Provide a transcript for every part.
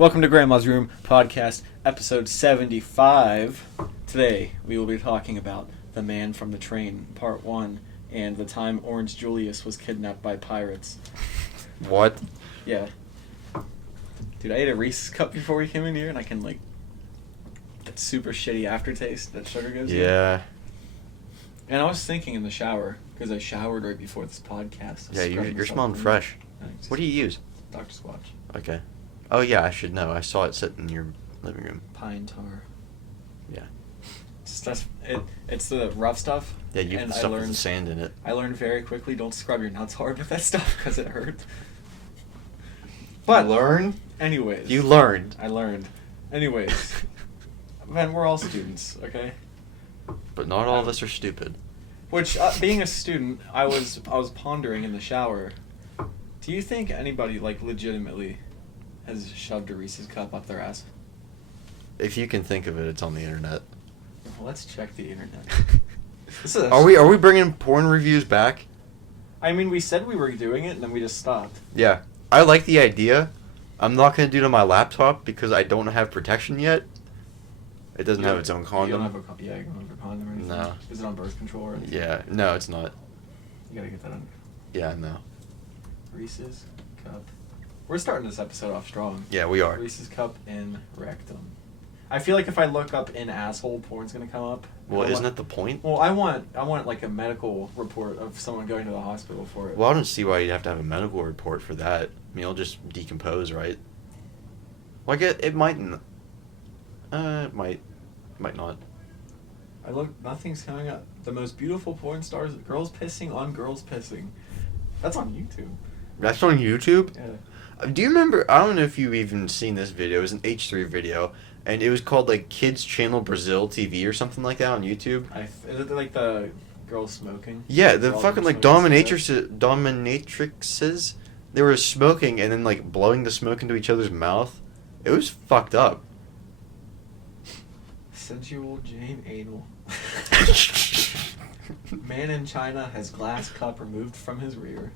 Welcome to Grandma's Room Podcast, episode 75. Today, we will be talking about The Man from the Train, part 1, and the time Orange Julius was kidnapped by pirates. What? Yeah. Dude, I ate a Reese's cup before we came in here, and I can, that super shitty aftertaste that sugar gives you. Yeah. And I was thinking in the shower, because I showered right before this podcast. Yeah, you're smelling fresh. What do you use? Dr. Squatch. Okay. Oh, yeah, I should know. I saw it sitting in your living room. Pine tar. Yeah. It's the rough stuff. Yeah, you put stuff with the sand in it. I learned very quickly, don't scrub your nuts hard with that stuff because it hurts. But You learned. I learned. Anyways. Man, we're all students, okay? But not all of us are stupid. Which, being a student, I was pondering in the shower. Do you think anybody, legitimately has shoved a Reese's cup up their ass? If you can think of it, it's on the internet. Well, let's check the internet. Are we bringing porn reviews back? I mean, we said we were doing it, and then we just stopped. Yeah. I like the idea. I'm not going to do it on my laptop because I don't have protection yet. It doesn't have its own condom. You don't have you don't have a condom or anything? No. Is it on birth control or anything? Yeah. No, it's not. You gotta get that on. Yeah, no. Reese's cup. We're starting this episode off strong. Yeah, we are. Reese's cup in rectum. I feel like if I look up in asshole, porn's gonna come up. Well, isn't that the point? Well, I want a medical report of someone going to the hospital for it. Well, I don't see why you'd have to have a medical report for that. I mean, it'll just decompose, right? Like it might. It might not. I look. Nothing's coming up. The most beautiful porn stars. Girls pissing on girls pissing. That's on YouTube. That's on YouTube? Yeah. Do you remember, I don't know if you've even seen this video, it was an H3 video, and it was called, Kids Channel Brazil TV or something like that on YouTube? Is it like the girls smoking? Yeah, the fucking, dominatrixes, they were smoking and then, blowing the smoke into each other's mouth. It was fucked up. Sensual Jane Anal. Man in China has glass cup removed from his rear.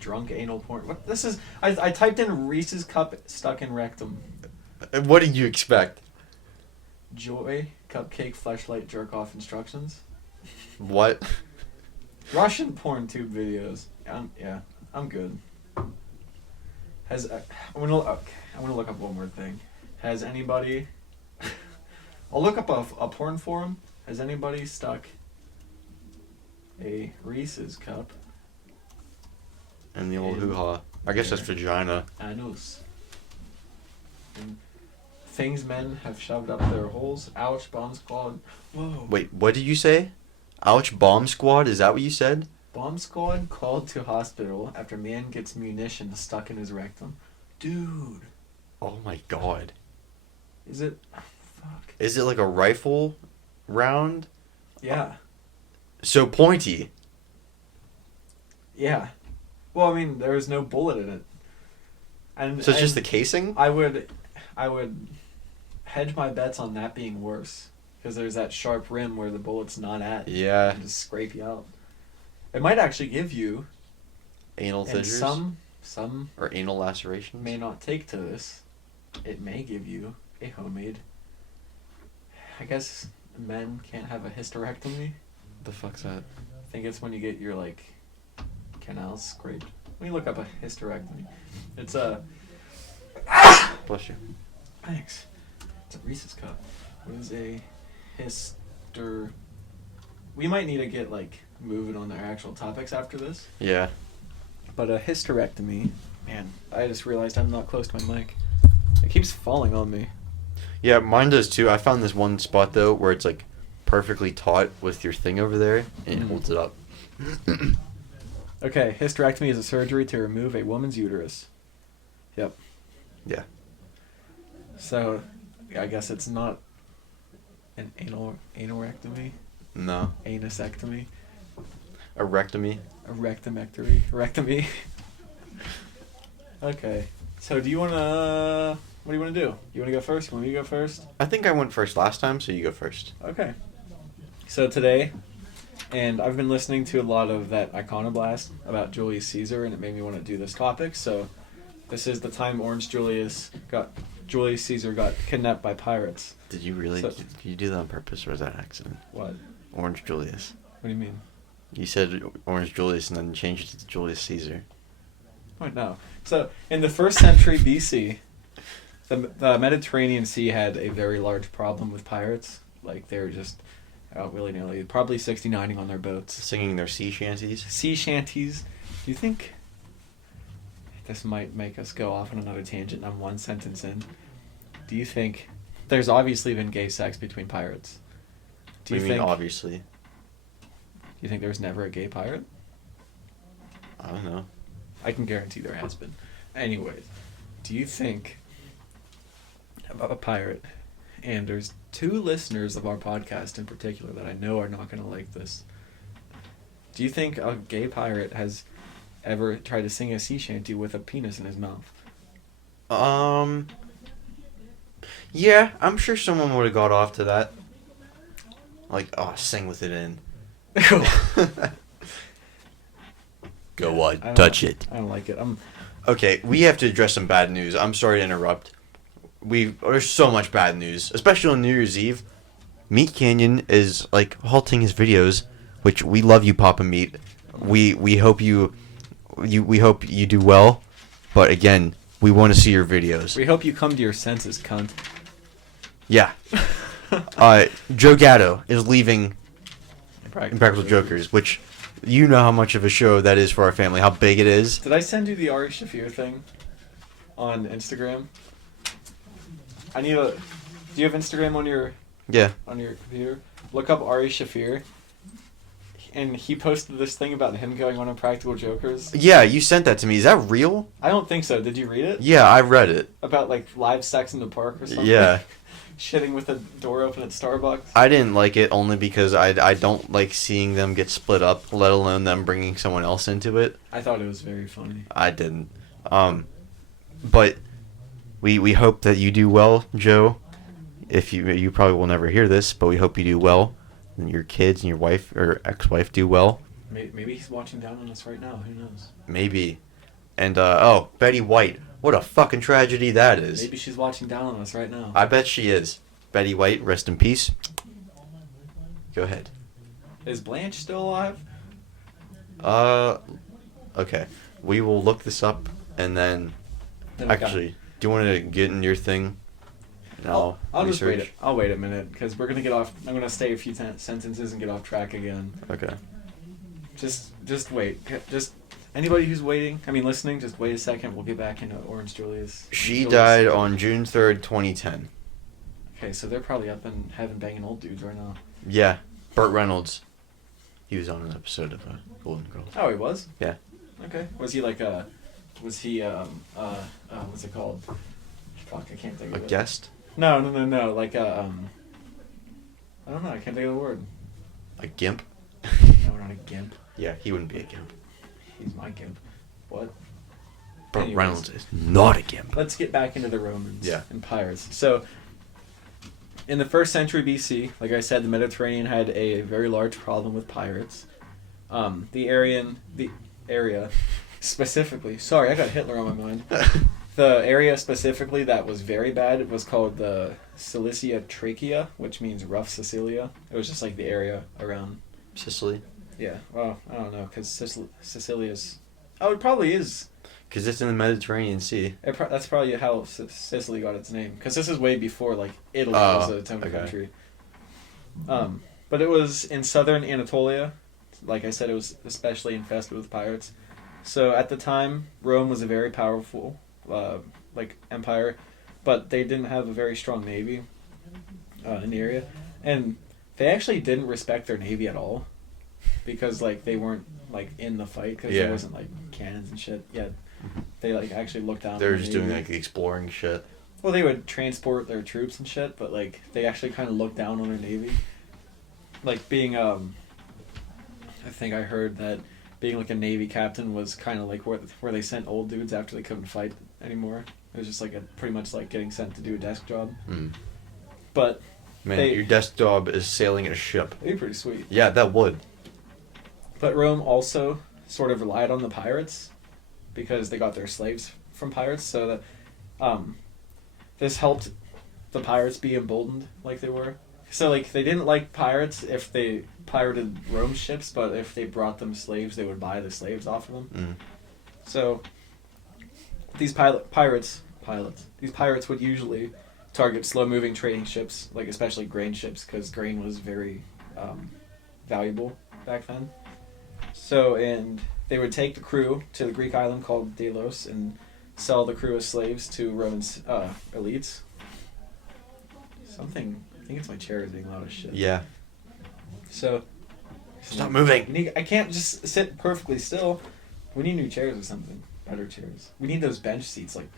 Drunk anal porn. What this is? I typed in Reese's cup stuck in rectum. What did you expect? Joy cupcake fleshlight jerk off instructions. What? Russian porn tube videos. I'm good. I'm gonna look up one more thing. Has anybody? I'll look up a porn forum. Has anybody stuck a Reese's cup? And the old hoo-ha. I guess that's vagina. Anus. And things men have shoved up their holes. Ouch, bomb squad. Whoa. Wait, what did you say? Ouch, bomb squad? Is that what you said? Bomb squad called to hospital after man gets munition stuck in his rectum. Dude. Oh my god. Is it... fuck. Is it like a rifle round? Yeah. So pointy. Yeah. Well, I mean, there was no bullet in it. So it's just the casing? I would hedge my bets on that being worse. Because there's that sharp rim where the bullet's not at. Yeah. And just scrape you out. It might actually give you... Anal fissures? Some... Or anal lacerations? May not take to this. It may give you a homemade... I guess men can't have a hysterectomy. The fuck's that? I think it's when you get your, canals scraped. Let me look up a hysterectomy. It's a... Bless you. Thanks. It's a Reese's cup. What is a We might need to get, moving on their actual topics after this. Yeah. But a hysterectomy... Man, I just realized I'm not close to my mic. It keeps falling on me. Yeah, mine does too. I found this one spot, though, where it's, perfectly taut with your thing over there, and it holds it up. Okay, hysterectomy is a surgery to remove a woman's uterus. Yep. Yeah. So, I guess it's not an anorectomy? No. Anusectomy? A rectomy? A rectomectomy? Rectomy? Okay. So, do you want to... What do you want to do? You want to go first? You want me to go first? I think I went first last time, so you go first. Okay. So today, and I've been listening to a lot of that Iconoblast about Julius Caesar, and it made me want to do this topic, so This is the time Julius Caesar got kidnapped by pirates. Did you really? So- Did you do that on purpose, or was that an accident? What? Orange Julius. What do you mean? You said Orange Julius and then changed it to Julius Caesar. What? No. So, in the 1st century BC, the Mediterranean Sea had a very large problem with pirates. Like, they were just out willy-nilly, probably 69ing on their boats. Singing their sea shanties. Sea shanties. Do you think this might make us go off on another tangent? I'm one sentence in. Do you think there's obviously been gay sex between pirates? Do What you do you mean, think? obviously? Do you think there was never a gay pirate? I don't know. I can guarantee there has been. Anyways, do you think about a pirate? And there's 2 listeners of our podcast in particular that I know are not going to like this. Do you think a gay pirate has ever tried to sing a sea shanty with a penis in his mouth? Yeah, I'm sure someone would have got off to that. Like, oh, sing with it in. Go on, touch it. I don't like it. Okay, we have to address some bad news. I'm sorry to interrupt. There's so much bad news, especially on New Year's Eve. Meat Canyon is like halting his videos, which we love you, Papa Meat. We hope you do well, but again, we want to see your videos. We hope you come to your senses, cunt. Yeah. Joe Gatto is leaving Impractical Jokers, which you know how much of a show that is for our family, how big it is. Did I send you the Ari Shafir thing on Instagram? Do you have Instagram on your computer? Look up Ari Shafir. And he posted this thing about him going on Impractical Jokers. Yeah, you sent that to me. Is that real? I don't think so. Did you read it? Yeah, I read it. About like live sex in the park or something? Yeah. Shitting with a door open at Starbucks? I didn't like it only because I don't like seeing them get split up, let alone them bringing someone else into it. I thought it was very funny. I didn't. But we hope that you do well, Joe. If you probably will never hear this, but we hope you do well. And your kids and your wife or ex-wife do well. Maybe he's watching down on us right now. Who knows? Maybe. And, Betty White. What a fucking tragedy that is. Maybe she's watching down on us right now. I bet she is. Betty White, rest in peace. Go ahead. Is Blanche still alive? Okay. We will look this up and then... Actually, do you want to get in your thing? I'll just wait. I'll wait a minute because we're gonna get off. I'm gonna stay a few sentences and get off track again. Okay. Just wait. Just anybody who's waiting. I mean, listening. Just wait a second. We'll get back into Orange Julius. She died on June 3rd, 2010. Okay, so they're probably up in heaven banging old dudes right now. Yeah, Burt Reynolds. He was on an episode of Golden Girls. Oh, he was. Yeah. Okay. Was he like a? Was he what's it called? Fuck, I can't think of it. A guest? No. Like I don't know. I can't think of the word. A gimp? No, not a gimp. Yeah, he wouldn't be a gimp. He's my gimp. What? Burt Anyways, Reynolds is not a gimp. Let's get back into the Romans Yeah. and pirates. So, in the 1st century BC, like I said, the Mediterranean had a very large problem with pirates. The area specifically. Sorry, I got Hitler on my mind. The area specifically that was very bad was called the Cilicia Trachea, which means rough Sicilia. It was just like the area around Sicily? Yeah, well, I don't know, because Sicilia's... Oh, it probably is. Because it's in the Mediterranean Sea. That's probably how Sicily got its name. Because this is way before, like, Italy was its own country. But it was in southern Anatolia. Like I said, it was especially infested with pirates. So at the time, Rome was a very powerful, empire. But they didn't have a very strong navy in the area. And they actually didn't respect their navy at all. Because, like, they weren't, like, in the fight. Because there wasn't, like, cannons and shit yet. They, like, actually looked down. They were just doing, like, exploring shit. Well, they would transport their troops and shit, but, like, they actually kind of looked down on their navy. Like, being, I think I heard that being, like, a navy captain was kind of, like, where they sent old dudes after they couldn't fight anymore. It was just, like, pretty much like getting sent to do a desk job. Mm. But... Man, your desk job is sailing a ship. It'd be pretty sweet. Yeah, that would. But Rome also sort of relied on the pirates because they got their slaves from pirates, so that this helped the pirates be emboldened like they were. So like they didn't like pirates if they pirated Rome ships, but if they brought them slaves, they would buy the slaves off of them. So these pirates would usually target slow-moving trading ships, like especially grain ships, because grain was very valuable back then. So, and they would take the crew to the Greek island called Delos and sell the crew as slaves to Roman elites. I think it's my chair is being loud as shit. Yeah. So, stop moving. I can't just sit perfectly still. We need new chairs or something. Better chairs. We need those bench seats, like.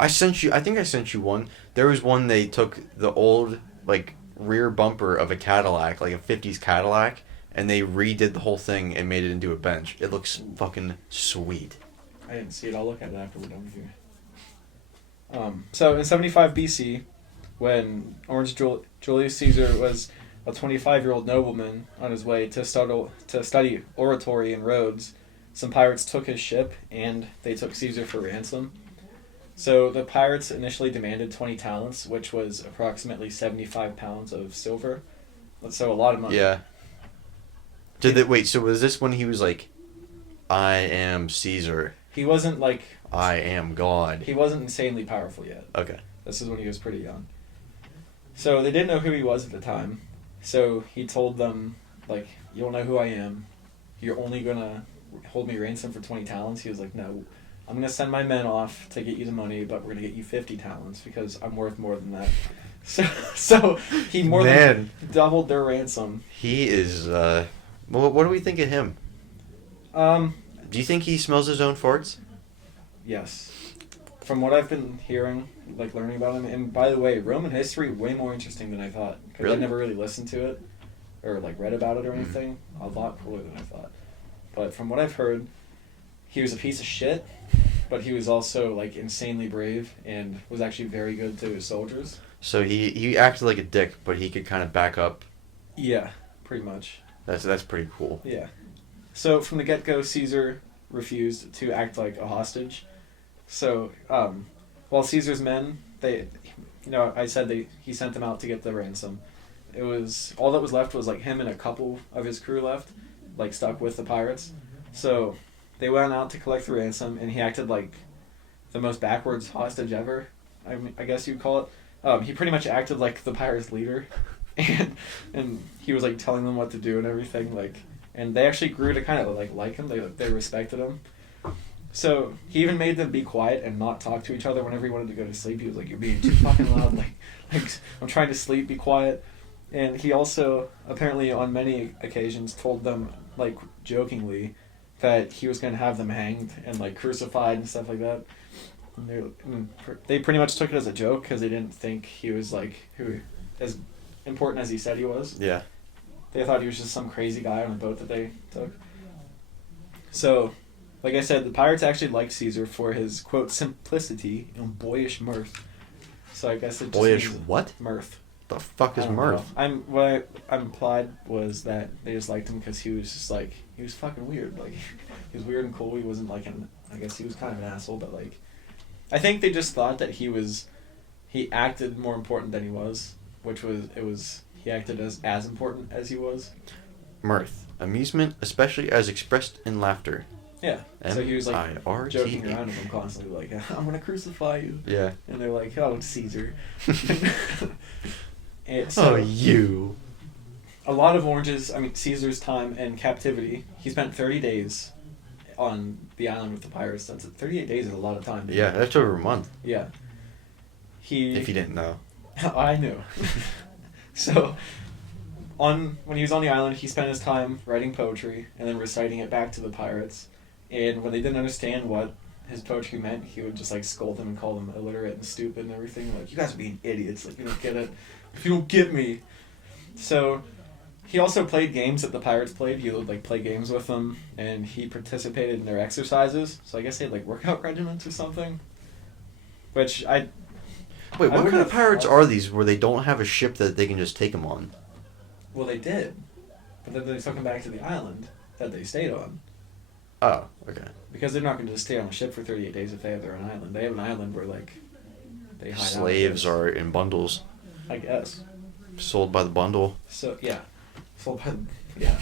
I think I sent you one. There was one they took the old, like, rear bumper of a Cadillac, like a 50s Cadillac, and they redid the whole thing and made it into a bench. It looks fucking sweet. I didn't see it. I'll look at it after we're done here. So in 75 BC, when Orange Julius Caesar was a 25-year-old nobleman on his way to study oratory in Rhodes, some pirates took his ship and they took Caesar for ransom. So the pirates initially demanded 20 talents, which was approximately 75 pounds of silver. So a lot of money. Yeah. So was this when he was like, I am Caesar? He wasn't like... I am God. He wasn't insanely powerful yet. Okay. This is when he was pretty young. So they didn't know who he was at the time. So he told them, like, you don't know who I am. You're only going to hold me ransom for 20 talents. He was like, no, I'm going to send my men off to get you the money, but we're going to get you 50 talents because I'm worth more than that. So he more than doubled their ransom. He is, well, what do we think of him? Do you think he smells his own farts? Yes. From what I've been hearing, like learning about him, and by the way, Roman history way more interesting than I thought. Because Really? I never really listened to it, or like read about it or anything. A lot cooler than I thought. But from what I've heard, he was a piece of shit, but he was also like insanely brave and was actually very good to his soldiers. So he acted like a dick, but he could kind of back up. Yeah, pretty much. That's pretty cool. Yeah. So from the get-go, Caesar refused to act like a hostage. So while Caesar's men, I said he sent them out to get the ransom. It was all that was left was like him and a couple of his crew left, like stuck with the pirates. So they went out to collect the ransom, and he acted like the most backwards hostage ever. I guess you'd call it. He pretty much acted like the pirates' leader, and he was like telling them what to do and everything. Like, and they actually grew to kind of like him. They respected him. So he even made them be quiet and not talk to each other whenever he wanted to go to sleep. He was like, "You're being too fucking loud. Like I'm trying to sleep. Be quiet." And he also apparently on many occasions told them like jokingly that he was going to have them hanged and like crucified and stuff like that. And they pretty much took it as a joke because they didn't think he was like as important as he said he was. Yeah. They thought he was just some crazy guy on a boat that they took. So, like I said, the pirates actually liked Caesar for his, quote, simplicity and boyish mirth. So I guess it just Boyish means what? Mirth. The fuck is mirth? What I implied was that they just liked him because he was just like, he was fucking weird. Like, he was weird and cool. He wasn't like I guess he was kind of an asshole, but like, I think they just thought that he acted more important than he was, he acted as important as he was. Mirth. Amusement, especially as expressed in laughter. Yeah. So he was like M-I-R-T-H. joking around with them constantly, like, I'm gonna crucify you. Yeah. And they're like, oh, Caesar. You. A lot of Caesar's time in captivity, he spent 30 days on the island with the pirates. 38 days is a lot of time. Yeah, that's over a month. Yeah. If you didn't know. I knew. So, when he was on the island, he spent his time writing poetry and then reciting it back to the pirates. And when they didn't understand what his poetry meant, he would just like scold them and call them illiterate and stupid and everything. Like, you guys are being idiots. Like, you don't get it. If you don't get me. So, he also played games that the pirates played. He would like play games with them, and he participated in their exercises. So I guess they had like workout regiments or something. Which Wait, what kind of pirates are these where they don't have a ship that they can just take them on? Well, they did. But then they took them back to the island that they stayed on. Oh, okay. Because they're not going to just stay on a ship for 38 days if they have their own island. They have an island where, like, they hide out. Slaves are in bundles. I guess. Sold by the bundle. So, yeah. Yeah.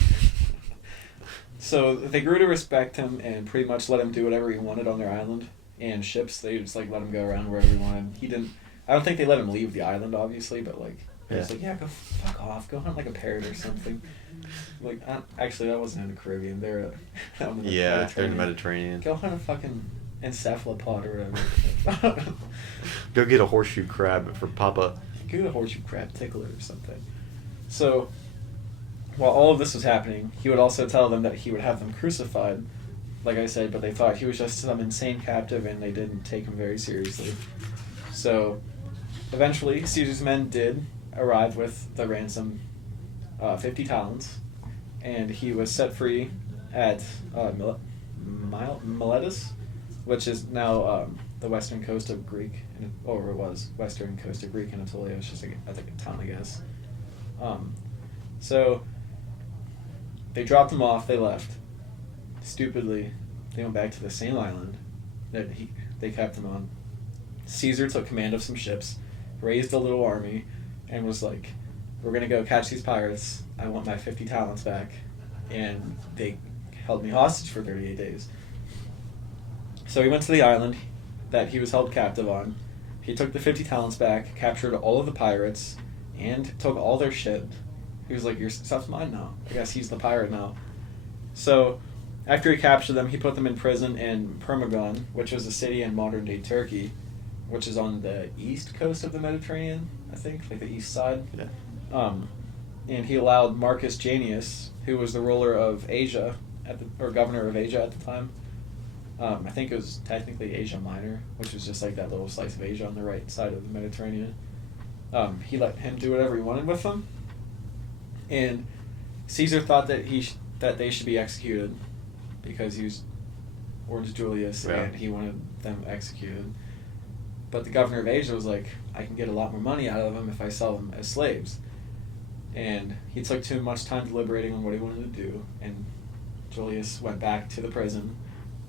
So, they grew to respect him and pretty much let him do whatever he wanted on their island. And ships, they just, like, let him go around wherever he wanted. He didn't... I don't think they let him leave the island, obviously, but, like... They're just like, yeah, go fuck off. Go hunt, like, a parrot or something. Like, actually, that wasn't in the Caribbean. They're out in the Yeah, they're in the Mediterranean. Go hunt a fucking encephalopod or whatever. Go get a horseshoe crab for Papa. Get a horseshoe crab tickler or something. So, while all of this was happening, he would also tell them that he would have them crucified, like I said, but they thought he was just some insane captive and they didn't take him very seriously. So, eventually, Caesar's men did arrive with the ransom, 50 talents, and he was set free at Miletus, which is now the western coast of Greek, or it was western coast of Greek Anatolia. It's just like a town, I guess. So they dropped him off. They left. Stupidly, they went back to the same island that they kept him on. Caesar took command of some ships, raised a little army, and was like, "We're gonna go catch these pirates. I want my 50 talents back." And they held me hostage for 38 days. So he went to the island that he was held captive on. He took the 50 talents back, captured all of the pirates, and took all their shit. He was like, "Your stuff's mine now." I guess he's the pirate now. So after he captured them, he put them in prison in Pergamon, which was a city in modern-day Turkey, which is on the east coast of the Mediterranean, I think, like the east side. Yeah. And he allowed Marcus Janius, who was the ruler of Asia, or governor of Asia at the time. I think it was technically Asia Minor, which was just like that little slice of Asia on the right side of the Mediterranean. He let him do whatever he wanted with them. And Caesar thought that that they should be executed because he was Orange Julius, yeah. And he wanted them executed. But the governor of Asia was like, "I can get a lot more money out of them if I sell them as slaves." And he took too much time deliberating on what he wanted to do, and Julius went back to the prison.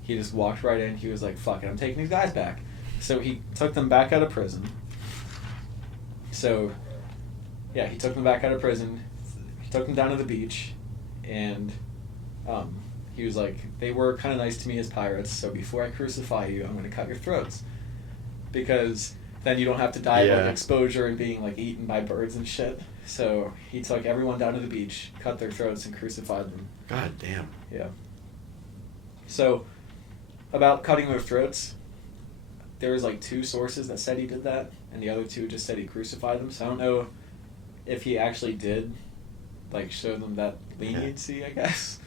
He just walked right in. He was like, "Fuck it, I'm taking these guys back." So he took them back out of prison. So, yeah, he took them back out of prison. He took them down to the beach, and he was like, "They were kind of nice to me as pirates, so before I crucify you, I'm going to cut your throats. Because then you don't have to die of like, exposure and being like eaten by birds and shit." So he took everyone down to the beach, cut their throats, and crucified them. God damn. Yeah. So, about cutting their throats, there was like 2 sources that said he did that, and the other 2 just said he crucified them. So I don't know if he actually did, like, show them that leniency, I guess.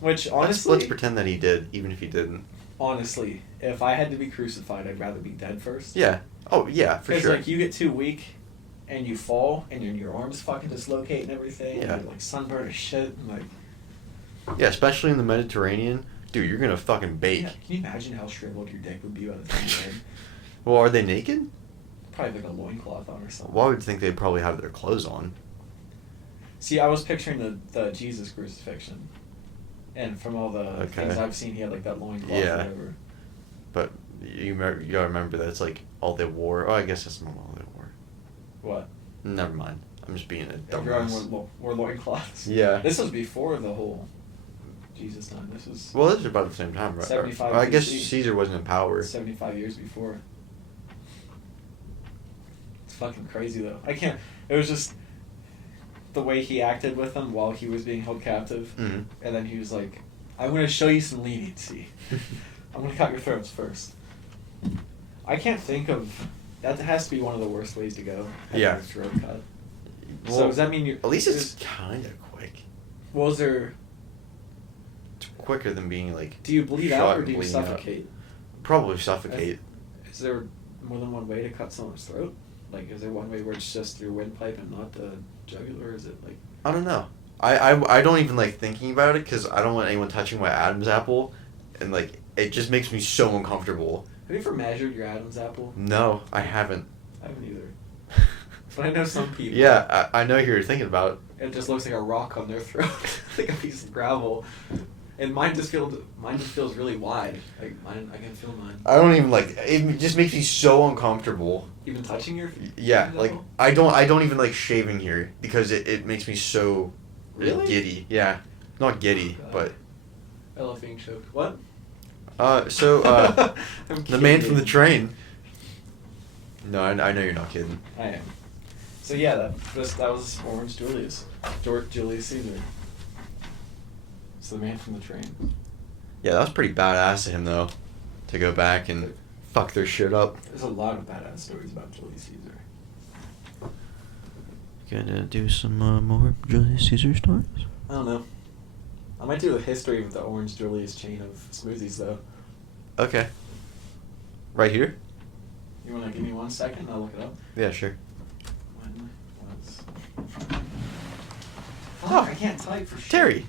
Which, honestly... Let's pretend that he did, even if he didn't. Honestly, if I had to be crucified, I'd rather be dead first. Yeah. Oh, yeah, for sure. Because, like, you get too weak, and you fall, and your arms fucking dislocate and everything, yeah. And you're, like, sunburned as shit, and, like... Yeah, especially in the Mediterranean. Dude, you're gonna fucking bake. Yeah, can you imagine how shriveled your dick would be by the time you're dead? Well, are they naked? Probably like a loincloth on or something. Well, I would think they'd probably have their clothes on. See, I was picturing the Jesus crucifixion. And from all the things I've seen, he had like that loincloth or whatever. But you gotta remember that it's like all they wore. Oh, I guess that's not all they wore. What? Never mind. I'm just being a dumbass. Everyone wore loincloths. Yeah. This was before the whole Jesus time. This was... Well, this is about the same time, right? 75 I guess BC. Caesar wasn't in power. 75 years before. It's fucking crazy, though. I can't... It was just the way he acted with them while he was being held captive. Mm-hmm. And then he was like, "I'm going to show you some leniency. I'm going to cut your throats first." I can't think of... That has to be one of the worst ways to go. Yeah. Your throat cut. Well, so does that mean you... At least it's kind of quick. Was there... It's quicker than being like... Do you bleed shot out or and do you bleeding suffocate? out. Probably suffocate. Is there more than one way to cut someone's throat? Like, is there one way where it's just through windpipe and not the jugular, or is it like... I don't know. I don't even like thinking about it because I don't want anyone touching my Adam's apple, and like it just makes me so uncomfortable. Have you ever measured your Adam's apple? No, I haven't. I haven't either. But I know some people. Yeah, I know who you're thinking about. It just looks like a rock on their throat. Like a piece of gravel. And mine just feels really wide. Like mine, I can feel mine. I don't even like. It just makes me so uncomfortable. Even touching your. Yeah, like I don't even like shaving here because it makes me so Really? giddy. Yeah, not giddy, but. I love being choked. What? The man from the train. No, I know you're not kidding. I am. So yeah, that was Orange Julius. Julius Caesar. So the man from the train. Yeah, that was pretty badass of him though, to go back and fuck their shit up. There's a lot of badass stories about Julius Caesar. Gonna do some more Julius Caesar stories? I don't know. I might do the history of the Orange Julius chain of smoothies though. Okay. Right here? You wanna give me 1 second? I'll look it up. Yeah, sure. When was? Fuck, I can't type for shit. Terry,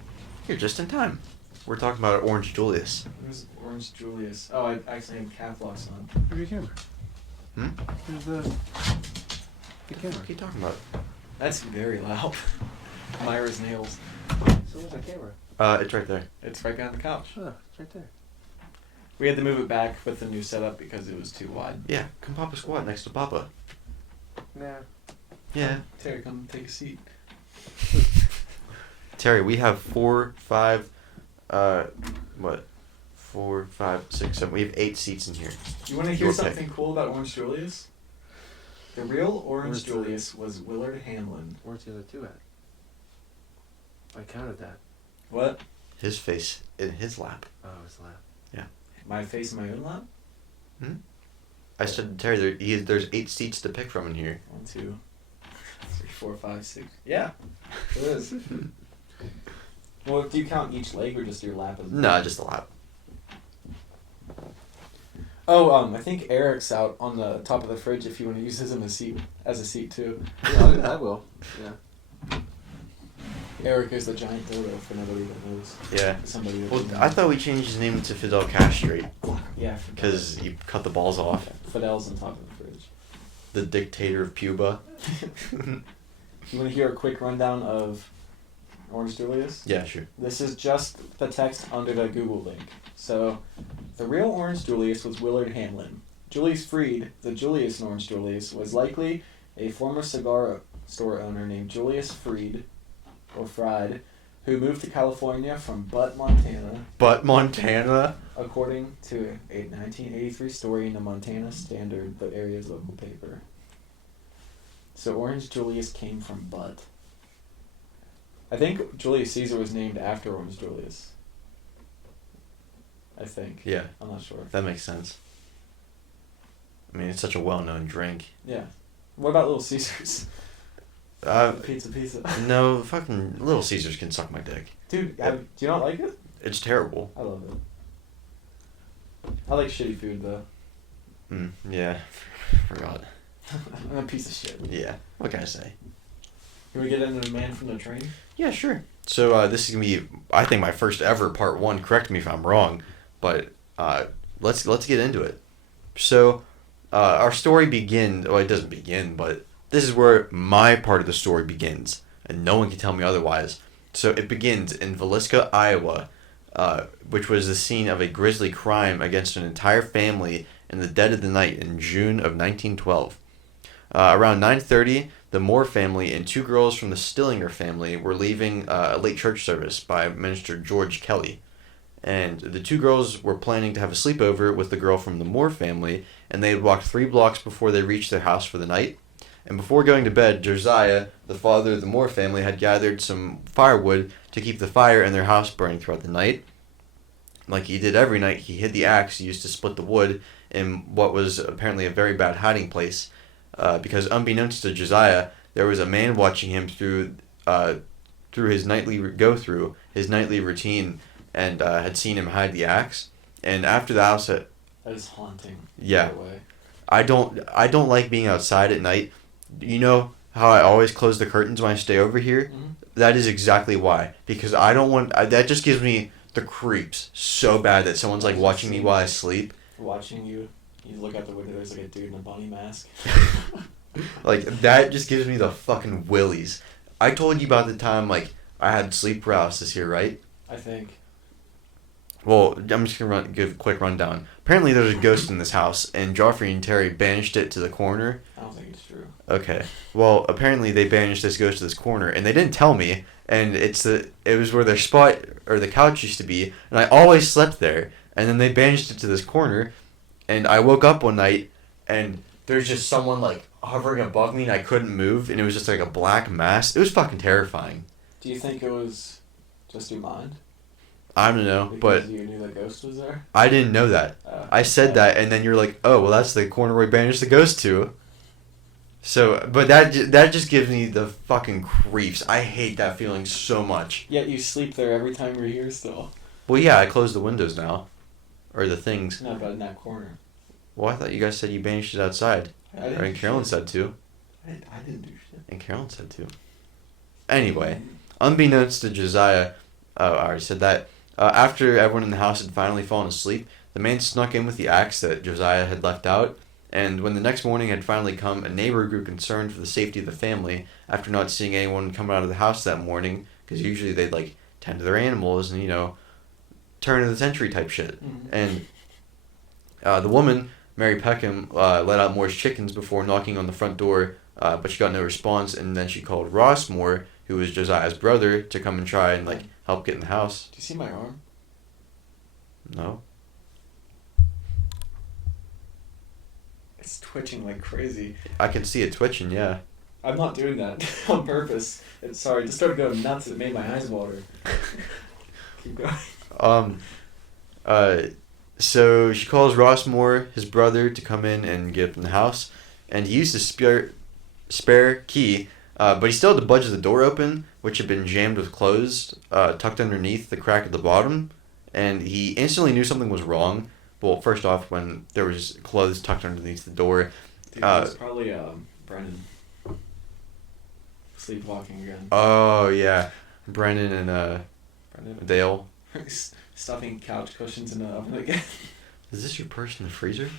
you're just in time. We're talking about Orange Julius. Where's Orange Julius? Oh, I actually have cap locks on. Where's your camera? Where's the camera? What are you talking about? That's very loud. Myra's nails. So where's the camera? It's right there. It's right behind the couch. Oh, it's right there. We had to move it back with the new setup because it was too wide. Yeah, come Papa squat next to Papa. Nah. Yeah. Terry, come take a seat. Terry, we have 4, 5, 4, 5, 6, 7. We have 8 seats in here. You want to hear Your something pick. cool about Orange Julius? The real Orange Where's the- Julius was Willard Hamlin. Where's the other two at? I counted that. What? His face in his lap. Oh, it's left. My face in my own lap? I said, Terry, there's 8 seats to pick from in here. 1, 2, 3, 4, 5, 6. Yeah, it is. Well, do you count each leg or just your lap as No, just the lap. Oh, I think Eric's out on the top of the fridge if you want to use him as a seat too. Yeah, I will. Yeah. Eric is the giant dodo for nobody that knows. Yeah. Somebody that Well, doesn't I know. thought we changed his name to Fidel Castrate Yeah, I forgot. because he cut the balls off. Fidel's on top of the fridge. The dictator of Cuba. You want to hear a quick rundown of Orange Julius? Yeah, sure. This is just the text under the Google link. So, the real Orange Julius was Willard Hamlin. Julius Freed, the Julius in Orange Julius, was likely a former cigar store owner named Julius Freed, or Fried, who moved to California from Butte, Montana, But Montana. according to a 1983 story in the Montana Standard, the area's local paper. So Orange Julius came from Butte. I think Julius Caesar was named after Orange Julius. I think. Yeah, I'm not sure. that makes sense. I mean, it's such a well-known drink. Yeah. What about Little Caesars? Pizza. No, fucking Little Caesars can suck my dick. Dude, do you not like it? It's terrible. I love it. I like shitty food though. Yeah, forgot. I'm a piece of shit. Yeah, what can I say? Can we get into the man from the train? Yeah, sure. So this is gonna be, I think, my first ever part 1. Correct me if I'm wrong, but let's get into it. So our story begins. Well, it doesn't begin, but this is where my part of the story begins, and no one can tell me otherwise. So it begins in Villisca, Iowa, which was the scene of a grisly crime against an entire family in the dead of the night in June of 1912. Around 9:30, the Moore family and 2 girls from the Stillinger family were leaving a late church service by Minister George Kelly. And the 2 girls were planning to have a sleepover with the girl from the Moore family, and they had walked 3 blocks before they reached their house for the night. And before going to bed, Josiah, the father of the Moore family, had gathered some firewood to keep the fire in their house burning throughout the night. Like he did every night, he hid the axe he used to split the wood in what was apparently a very bad hiding place, because unbeknownst to Josiah, there was a man watching him through his nightly his nightly routine, and had seen him hide the axe. And after the house had... That is haunting. Yeah. By the way. I don't like being outside at night. You know how I always close the curtains when I stay over here? Mm-hmm. That is exactly why. Because I don't want... that just gives me the creeps so bad that someone's like watching me while I sleep. Watching you look out the window, there's like a dude in a bunny mask. Like, that just gives me the fucking willies. I told you about the time, like, I had sleep paralysis here, right? I think. Well, I'm just gonna give a quick rundown. Apparently, there's a ghost in this house, and Joffrey and Terry banished it to the corner. I don't think it's true. Okay. Well, apparently they banished this ghost to this corner, and they didn't tell me. And it was where their spot or the couch used to be, and I always slept there. And then they banished it to this corner, and I woke up one night, and there's just someone like hovering above me, and I couldn't move, and it was just like a black mass. It was fucking terrifying. Do you think it was just your mind? I don't know, Because but you knew the ghost was there? I didn't know that. I said that, and then you're like, oh, well, that's the corner where we banished the ghost to. So, but that just gives me the fucking creeps. I hate that feeling so much. Yet you sleep there every time you're here still. Well, yeah, I closed the windows now. Or the things. No, but in that corner. Well, I thought you guys said you banished it outside. And Carolyn said too. I didn't do shit. And Carolyn said too. Anyway, unbeknownst to Josiah, I already said that, after everyone in the house had finally fallen asleep, the man snuck in with the axe that Josiah had left out. And when the next morning had finally come, a neighbor grew concerned for the safety of the family after not seeing anyone come out of the house that morning, because usually they'd like tend to their animals and, you know, turn of the century type shit. Mm-hmm. And the woman, Mary Peckham, let out Moore's chickens before knocking on the front door, but she got no response, and then she called Ross Moore, who was Josiah's brother, to come and try and like help get in the house. Do you see my arm? No. It's twitching like crazy. I can see it twitching, yeah. I'm not doing that on purpose. Sorry, it just started going nuts. It made my eyes water. Keep going. So she calls Ross Moore, his brother, to come in and get up in the house, and he used a spare key, but he still had to budge the door open, which had been jammed with clothes tucked underneath the crack at the bottom, and he instantly knew something was wrong. Well, first off, when there was clothes tucked underneath the door. Dude, it was probably Brennan. Sleepwalking again. Oh, yeah. Brennan and Brennan. Dale. Stuffing couch cushions in the oven again. Is this your purse in the freezer?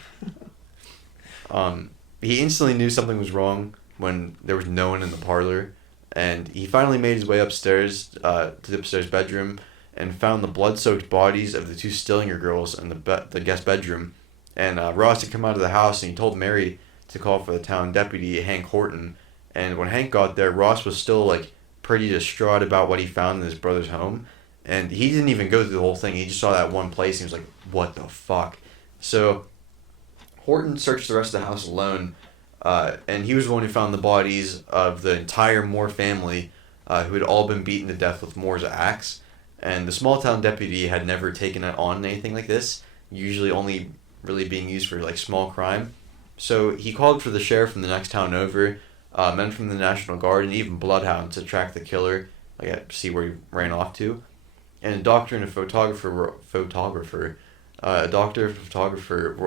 He instantly knew something was wrong when there was no one in the parlor, and he finally made his way upstairs to the upstairs bedroom and found the blood-soaked bodies of the two Stillinger girls in the guest bedroom. And Ross had come out of the house, and he told Mary to call for the town deputy, Hank Horton. And when Hank got there, Ross was still like pretty distraught about what he found in his brother's home. And he didn't even go through the whole thing. He just saw that one place, and he was like, what the fuck? So Horton searched the rest of the house alone, and he was the one who found the bodies of the entire Moore family, who had all been beaten to death with Moore's axe. And the small town deputy had never taken on anything like this, usually only really being used for like small crime. So he called for the sheriff from the next town over, men from the National Guard, and even bloodhounds to track the killer, like see where he ran off to. And a doctor and a photographer were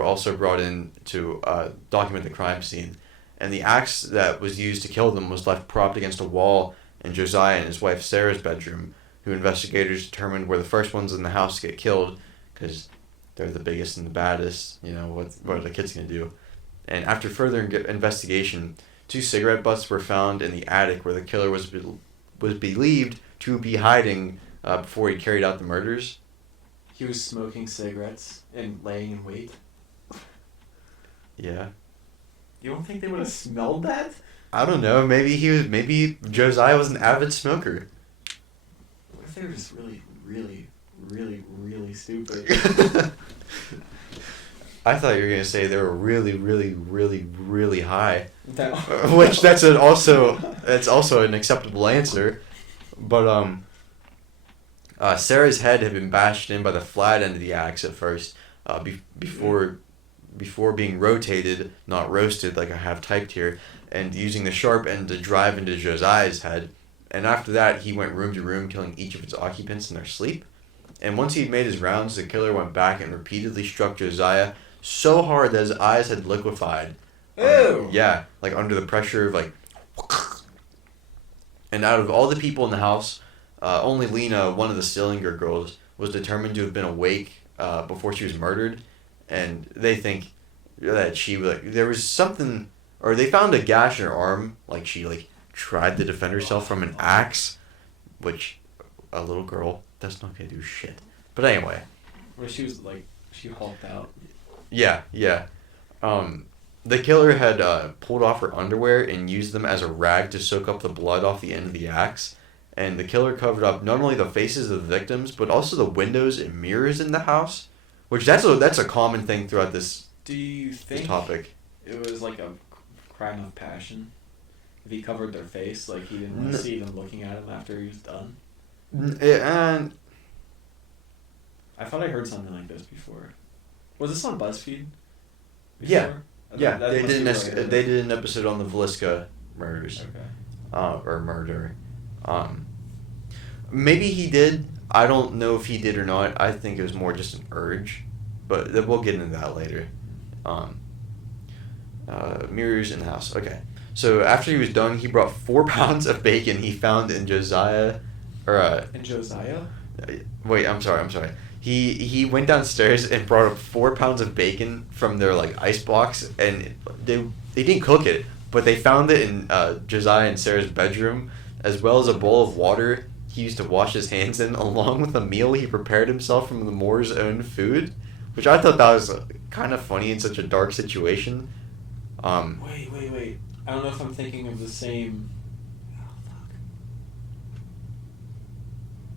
also brought in to document the crime scene. And the axe that was used to kill them was left propped against a wall in Josiah and his wife Sarah's bedroom, who investigators determined were the first ones in the house to get killed, because they're the biggest and the baddest, you know, what are the kids going to do? And after further investigation, 2 cigarette butts were found in the attic where the killer was believed to be hiding before he carried out the murders. He was smoking cigarettes and laying in wait. Yeah. You don't think they would have smelled that? I don't know. Maybe Josiah was an avid smoker. What if they were just really, really, really, really stupid? I thought you were gonna say they were really, really, really, really high. No. Which that's also an acceptable answer, but Sarah's head had been bashed in by the flat end of the axe at first, before being rotated, not roasted like I have typed here, and using the sharp end to drive into Josiah's head. And after that, he went room to room, killing each of its occupants in their sleep. And once he'd made his rounds, the killer went back and repeatedly struck Josiah so hard that his eyes had liquefied. Ew! Yeah, like under the pressure of like... And out of all the people in the house, only Lena, one of the Stillinger girls, was determined to have been awake before she was murdered. And they think that she, like, there was something... Or they found a gash in her arm, like she, like, tried to defend herself from an axe, which a little girl, that's not gonna do shit. But anyway, Where she was like, she hulked out. Yeah. The killer had pulled off her underwear and used them as a rag to soak up the blood off the end of the axe. And the killer covered up not only the faces of the victims, but also the windows and mirrors in the house. Which that's a common thing throughout this Do you this think topic. it was like a crime of passion? If he covered their face, like he didn't want to see them looking at him after he was done? And I thought I heard something like this before. Was this on BuzzFeed? Yeah. Before? yeah, That they must did be where I heard they it. did an episode on the Villisca murders. Okay. Or murder. Maybe he did. I don't know if he did or not. I think it was more just an urge, but we'll get into that later. Mirrors in the house. Okay. So after he was done, he brought 4 pounds of bacon he found in Josiah, or And Josiah? wait, I'm sorry. He went downstairs and brought up 4 pounds of bacon from their like ice box, and they didn't cook it, but they found it in Josiah and Sarah's bedroom, as well as a bowl of water he used to wash his hands in, along with a meal he prepared himself from the Moore's own food, which I thought that was kind of funny in such a dark situation. Wait. I don't know if I'm thinking of the same... Oh,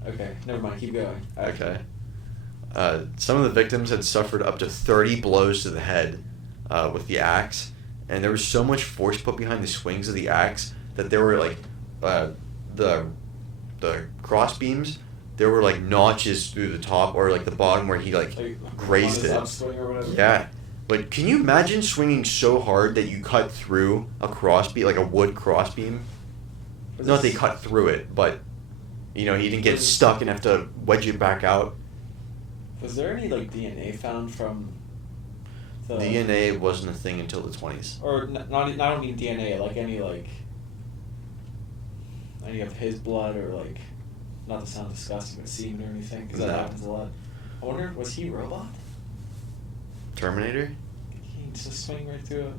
fuck. Okay, never mind. Keep going. Okay. Some of the victims had suffered up to 30 blows to the head with the axe, and there was so much force put behind the swings of the axe that there were like the cross beams. There were like notches through the top or like the bottom where he like grazed on his it. upswing or whatever. Yeah. But can you imagine swinging so hard that you cut through a crossbeam, like a wood crossbeam? Not they cut through it, but he didn't get stuck and have to wedge it back out. Was there any like DNA found from the DNA wasn't a thing until the 20s. Or I don't mean DNA, like any of his blood or like, not to sound disgusting, but semen or anything, because that No. happens a lot. I wonder, was he a robot? Terminator? He just swing right through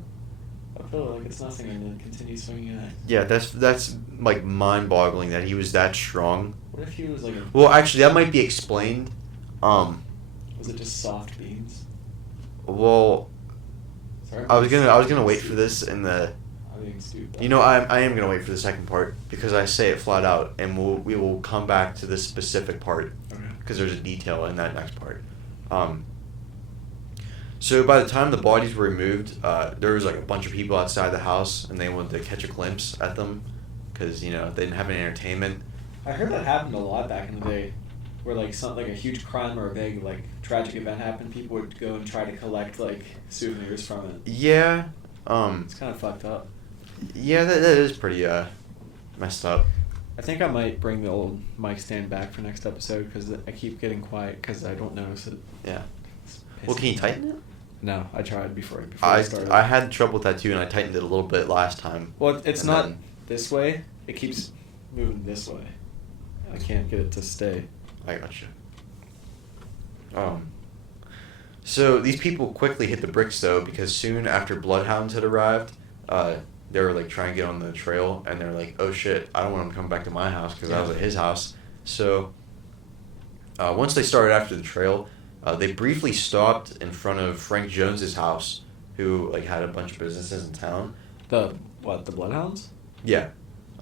a pillow like it's nothing and then continue swinging it. Yeah, that's like mind-boggling that he was that strong. What if he was like a... Well, actually, that might be explained. Was it just soft beans? Well, Sorry, I was gonna wait for this in the. I'm being stupid. I am gonna wait for the second part because I say it flat out, and we will come back to this specific part Okay. because there's a detail in that next part. So by the time the bodies were removed, there was like a bunch of people outside the house, and they wanted to catch a glimpse at them, because they didn't have any entertainment. I heard that happened a lot back in the day, where like a huge crime or a big like tragic event happened. People would go and try to collect like souvenirs from it. Yeah. It's kind of fucked up. Yeah, that is pretty messed up. I think I might bring the old mic stand back for next episode because I keep getting quiet because I don't notice it. Yeah. It's Well, can you pissing me tighten off. it? No, I tried before I started. I had trouble with that too, and I tightened it a little bit last time. Well, it's And not then- this way. It keeps moving this way. I can't get it to stay. I gotcha. So these people quickly hit the bricks though, because soon after bloodhounds had arrived, they were like trying to get on the trail, and they're like, "Oh shit, I don't want him to come back to my house because I was at his house." So once they started after the trail, they briefly stopped in front of Frank Jones's house, who like had a bunch of businesses in town. The bloodhounds? Yeah,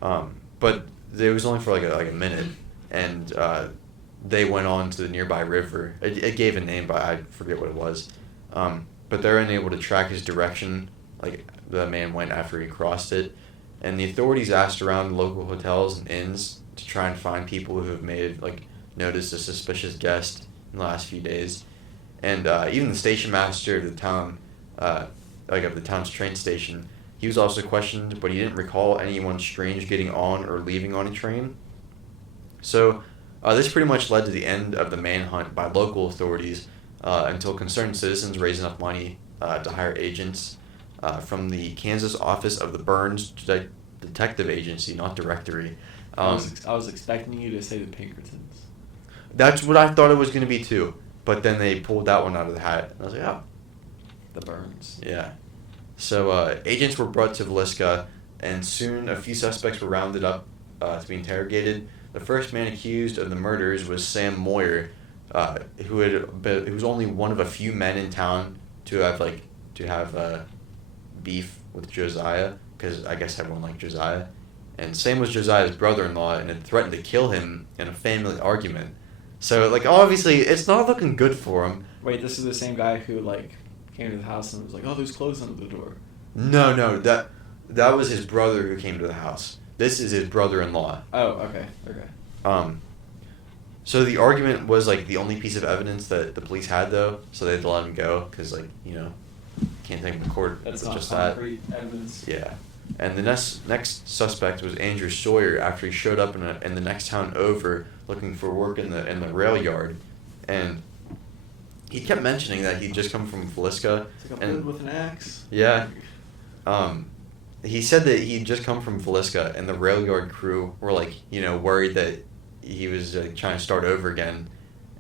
but it was only for like a minute, and they went on to the nearby river. It gave a name, but I forget what it was. But they're unable to track his direction, like the man went after he crossed it, and the authorities asked around local hotels and inns to try and find people who have noticed a suspicious guest in the last few days, and even the station master of the town, of the town's train station, he was also questioned, but he didn't recall anyone strange getting on or leaving on a train. So this pretty much led to the end of the manhunt by local authorities until concerned citizens raised enough money to hire agents from the Kansas office of the Burns Detective Agency, not Directory. I was expecting you to say the Pinkertons. That's what I thought it was going to be too, but then they pulled that one out of the hat. And I was like, oh. The Burns. Yeah. So agents were brought to Villisca, and soon a few suspects were rounded up to be interrogated. The first man accused of the murders was Sam Moyer, who was only one of a few men in town to have beef with Josiah, because I guess everyone liked Josiah, and same was Josiah's brother-in-law, and had threatened to kill him in a family argument. So like obviously it's not looking good for him. Wait, this is the same guy who like came to the house and was like, "Oh, there's clothes under the door." No, that was his brother who came to the house. This is his brother-in-law. Oh, okay. So the argument was like the only piece of evidence that the police had, though, so they had to let him go because, like, can't take him to court. That's with not just concrete evidence. Yeah, and the next suspect was Andrew Sawyer after he showed up in the next town over looking for work in the rail yard, and he kept mentioning that he'd just come from Villisca. It's like a wood with an axe. Yeah. He said that he'd just come from Villisca, and the rail yard crew were like, worried that he was trying to start over again,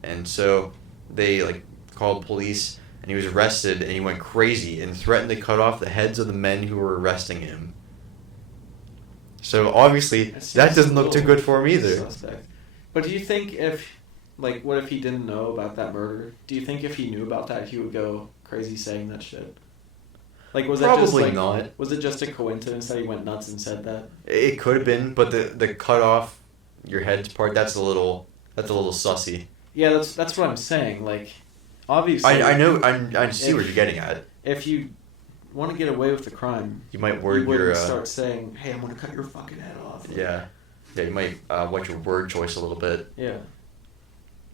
and so they like called police, and he was arrested, and he went crazy and threatened to cut off the heads of the men who were arresting him. So obviously that doesn't look too good for him either. Suspect. But do you think what if he didn't know about that murder? Do you think if he knew about that, he would go crazy saying that shit? Like, was Probably that just, not. Was it just a coincidence that he went nuts and said that? It could have been, but the cut off your heads part, that's a little sussy. Yeah, that's what I'm saying. Like, obviously, I know I see where you're getting at. If you want to get away with the crime, You might word you wouldn't your start saying, "Hey, I'm gonna cut your fucking head off." yeah, you might watch your word choice a little bit. Yeah.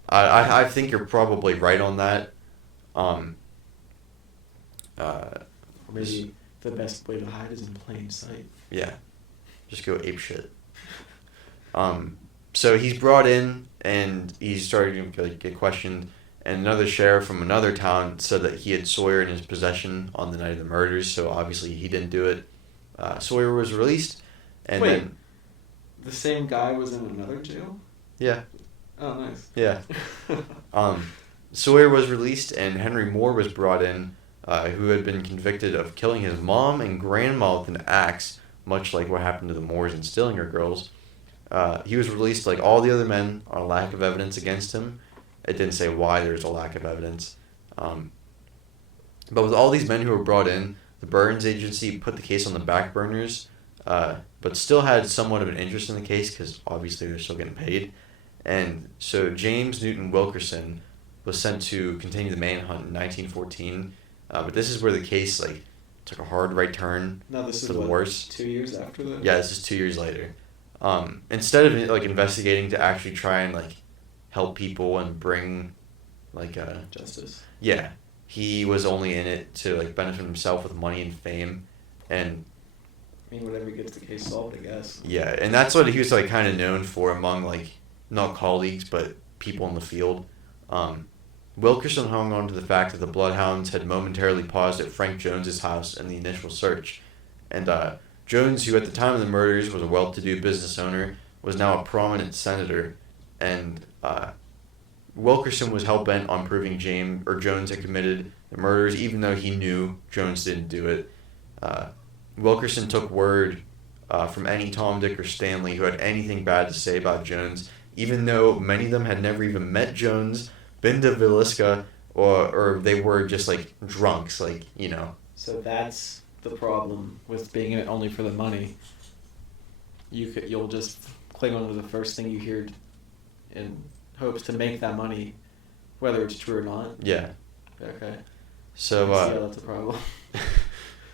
I think you're probably right on that. Maybe the best way to hide is in plain sight. Yeah, just go ape shit. So he's brought in, and he's starting to get questioned, and another sheriff from another town said that he had Sawyer in his possession on the night of the murders, so obviously he didn't do it. Sawyer was released, and Wait, then... the same guy was in another jail? Yeah. Oh, nice. Yeah. Sawyer was released, and Henry Moore was brought in, who had been convicted of killing his mom and grandma with an axe, much like what happened to the Moores and Stillinger girls. He was released like all the other men on a lack of evidence against him. It didn't say why there's a lack of evidence. But with all these men who were brought in, the Burns Agency put the case on the back burners, but still had somewhat of an interest in the case because obviously they're still getting paid. And so James Newton Wilkerson was sent to continue the manhunt in 1914. But this is where the case took a hard right turn to the worse. 2 years after that? Yeah, this is 2 years later. Instead of investigating to actually try and help people and bring justice. Yeah, he was only in it to benefit himself with money and fame, and I mean, whatever gets the case solved, I guess. yeah, and that's what he was kind of known for among not colleagues but people in the field. Wilkerson hung on to the fact that the bloodhounds had momentarily paused at Frank Jones's house in the initial search, and Jones, who at the time of the murders was a well-to-do business owner, was now a prominent senator, and Wilkerson was hell-bent on proving Jones had committed the murders, even though he knew Jones didn't do it. Wilkerson took word from any Tom, Dick, or Stanley who had anything bad to say about Jones, even though many of them had never even met Jones, been to Villisca, or they were just drunks, So that's the problem with being in it only for the money. You'll just cling on to the first thing you hear in hopes to make that money, whether it's true or not. Yeah. Okay. So yeah, that's a problem.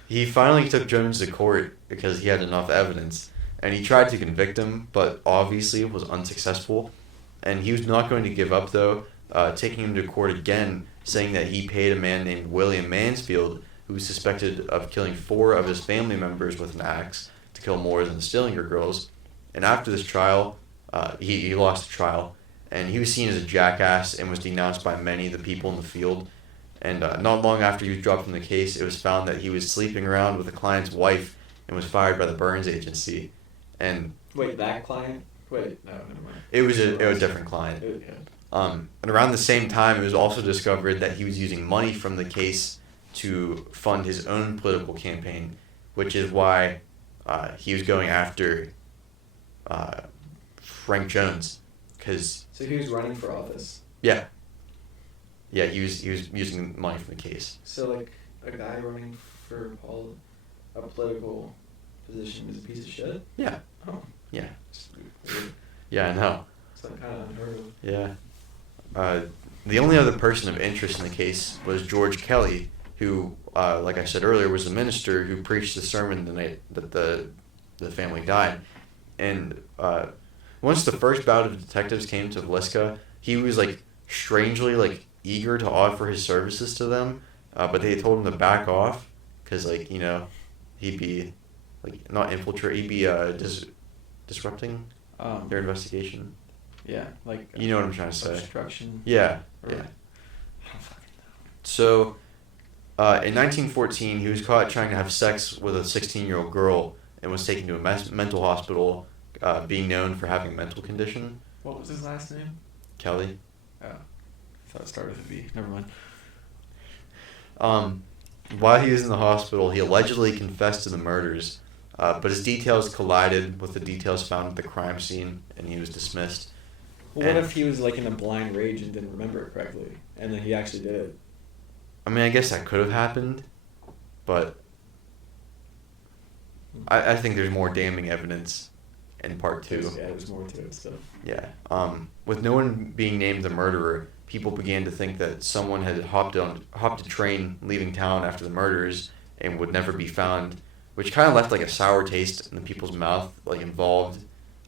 He finally took Jones to court because he had enough evidence, and he tried to convict him, but obviously was unsuccessful. And he was not going to give up, though, taking him to court again, saying that he paid a man named William Mansfield, who was suspected of killing 4 of his family members with an axe to kill more than the Stillinger girls. And after this trial, he lost the trial, and he was seen as a jackass and was denounced by many of the people in the field. And not long after he was dropped from the case, it was found that he was sleeping around with a client's wife and was fired by the Burns Agency. And wait, that client? Wait, no, never mind. It was a different client. And around the same time, it was also discovered that he was using money from the case to fund his own political campaign, which is why he was going after Frank Jones. So he was running for office? Yeah. Yeah, he was using money from the case. So like a guy running for a political position is a piece of shit. Yeah. Oh. Yeah. It's weird. Yeah, I know. It's like kind of unheard of. Yeah. The only other person of interest in the case was George Kelly, who, like I said earlier, was the minister who preached the sermon the night that the family died. And once the first bout of detectives came to Villisca, he was like strangely like eager to offer his services to them, but they told him to back off because like he'd be like not infiltrate, he'd be disrupting their investigation. Yeah, like You know what I'm trying to say. obstruction. Yeah. Or, Yeah. I don't fucking know. So, in 1914, he was caught trying to have sex with a 16-year-old girl and was taken to a mental hospital, being known for having a mental condition. What was his last name? Kelly. Oh, I thought it started with a V. Never mind. While he was in the hospital, he allegedly confessed to the murders, but his details collided with the details found at the crime scene, and he was dismissed. Well, what if he was like in a blind rage and didn't remember it correctly, and then he actually did it? I mean, I guess that could have happened, but I think there's more damning evidence in part 2. Yeah, there's more to it still. Yeah. With no one being named the murderer, people began to think that someone had hopped a train leaving town after the murders and would never be found, which kind of left like a sour taste in the people's mouth, like involved,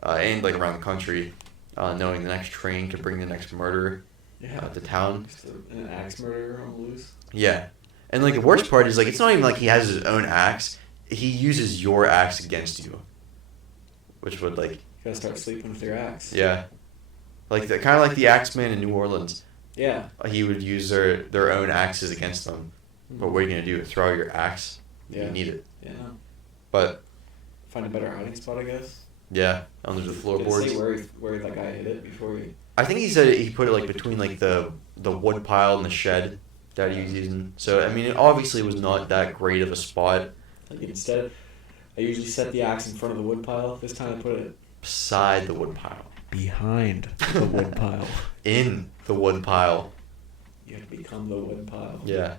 and like around the country, knowing the next train could bring the next murderer to town. Just an axe murderer on the loose. Yeah. And like the worst part is like it's not even like he has his own axe. He uses your axe against you, which would like You gotta start sleeping with your axe. yeah, like the kind of like the Axeman in New Orleans. Yeah. He would use their own axes against them. But what are you gonna do? Throw your axe? Yeah. You need it. Yeah. But Find a better hiding spot, I guess. yeah, under the Did it floorboards. say where that guy hit it before he? I think he said he put it like between like the wood pile and the shed that he was using. So I mean, it obviously was not that great of a spot. Like instead, I usually set the axe in front of the wood pile. This time I put it Beside the wood pile. behind the wood pile. In the wood pile. You have to become the wood pile. Yeah.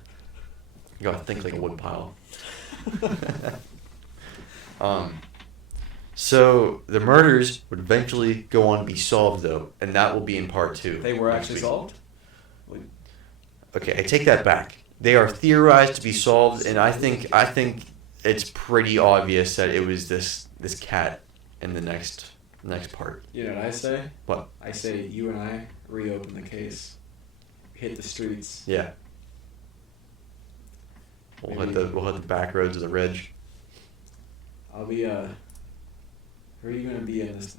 You gotta think like a wood pile. So the murders would eventually go on to be solved though, and that will be in part 2. They were next actually week. solved? Okay, I take that back. They are theorized to be solved, and I think it's pretty obvious that it was this cat in the next part. You know what I say? What? I say you and I reopen the case. Hit the streets. Yeah. We'll hit the back roads of the ridge. I'll be who are you gonna be in this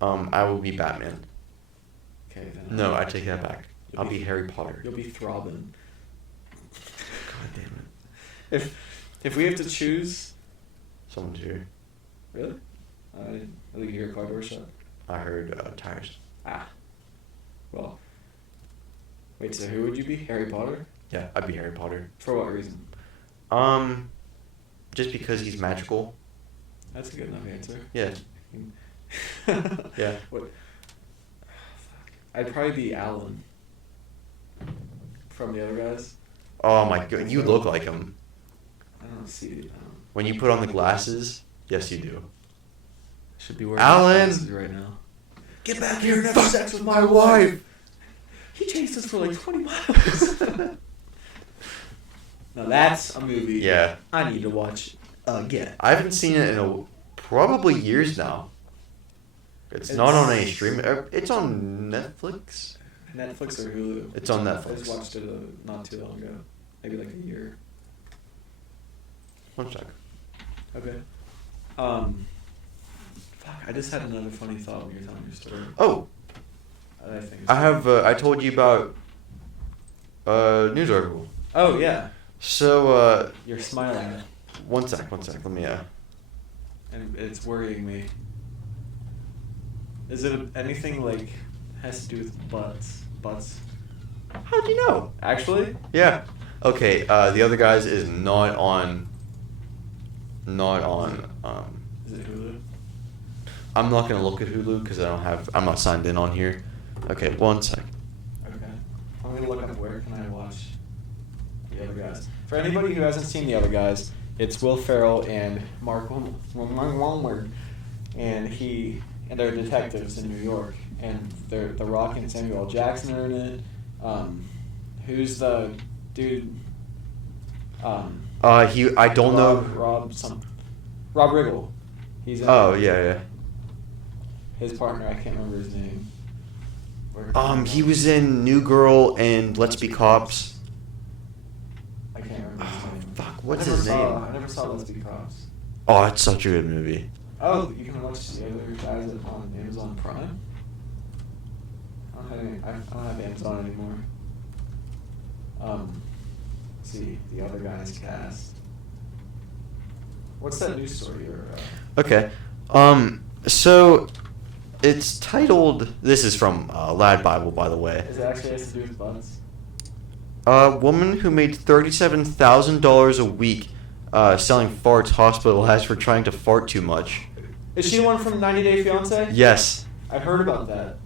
I will be Batman. okay then. No, I take that back. You'll I'll be Harry Potter. You'll be Throbbing. God damn it. If we have to choose. Someone's here. Really? I think you hear a car door shut. I heard tires. Ah. Well. Wait, so who would you be? Harry Potter? Yeah, I'd be Harry Potter. For what reason? Just because he's magical. That's a good enough answer. Yeah. Yeah. What? I'd probably be Alan. From the other guys. Oh my god, you look like him. I don't see. When you put on the glasses, yes you do. I should be wearing Alan! glasses right now. Get back here and have sex with my wife! He chased us for like 20 miles. Now that's a movie. Yeah. I need to watch again. I haven't seen it in probably years now. It's not on any stream. It's on Netflix. Netflix or Hulu. It's on I Netflix. just watched it not too long ago. Maybe like a year. One sec. Okay. Fuck, I just had another funny thought when you were telling your story. Oh, I think. I have. I told you about news article. Oh yeah. So You're smiling, one sec. Let me. and it's worrying me. Is it anything like has to do with butts? Butts. How'd you know? Actually. Yeah. Okay. The other guys is not on. Not on. Is it Hulu? I'm not gonna look at Hulu because I'm not signed in on here. Okay. One sec. Okay. where can I watch the other guys? For anybody who hasn't seen the other guys, it's Will Ferrell and Mark Wahlberg, and they're detectives in New York, and The Rock and Samuel L. Jackson are in it. Who's the dude? I don't know. Rob Riggle. He's in Oh it. yeah. His partner, I can't remember his name. He was in New Girl and Let's Be Cops. I can't remember his name. Fuck, what's his name? I never saw Let's Be Cops. Oh, it's such a good movie. Oh, you can watch the other guys on Amazon Prime? I don't have Amazon anymore. Let's see, the other guys cast. What's that news story? Okay. So it's titled. This is from Lad Bible, by the way. Is it actually has to do with butts? A woman who made $37,000 a week selling farts hospitalized for trying to fart too much. Is she the one from 90 Day Fiancé? Yes. I've heard about that.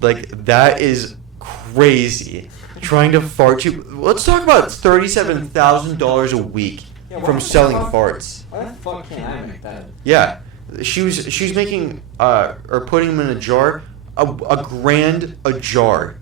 Like, that is crazy. Trying to fart too. Let's talk about $37,000 a week from selling farts. Why the fuck can't I make that? Yeah. She's making or putting them in a jar, a grand a jar.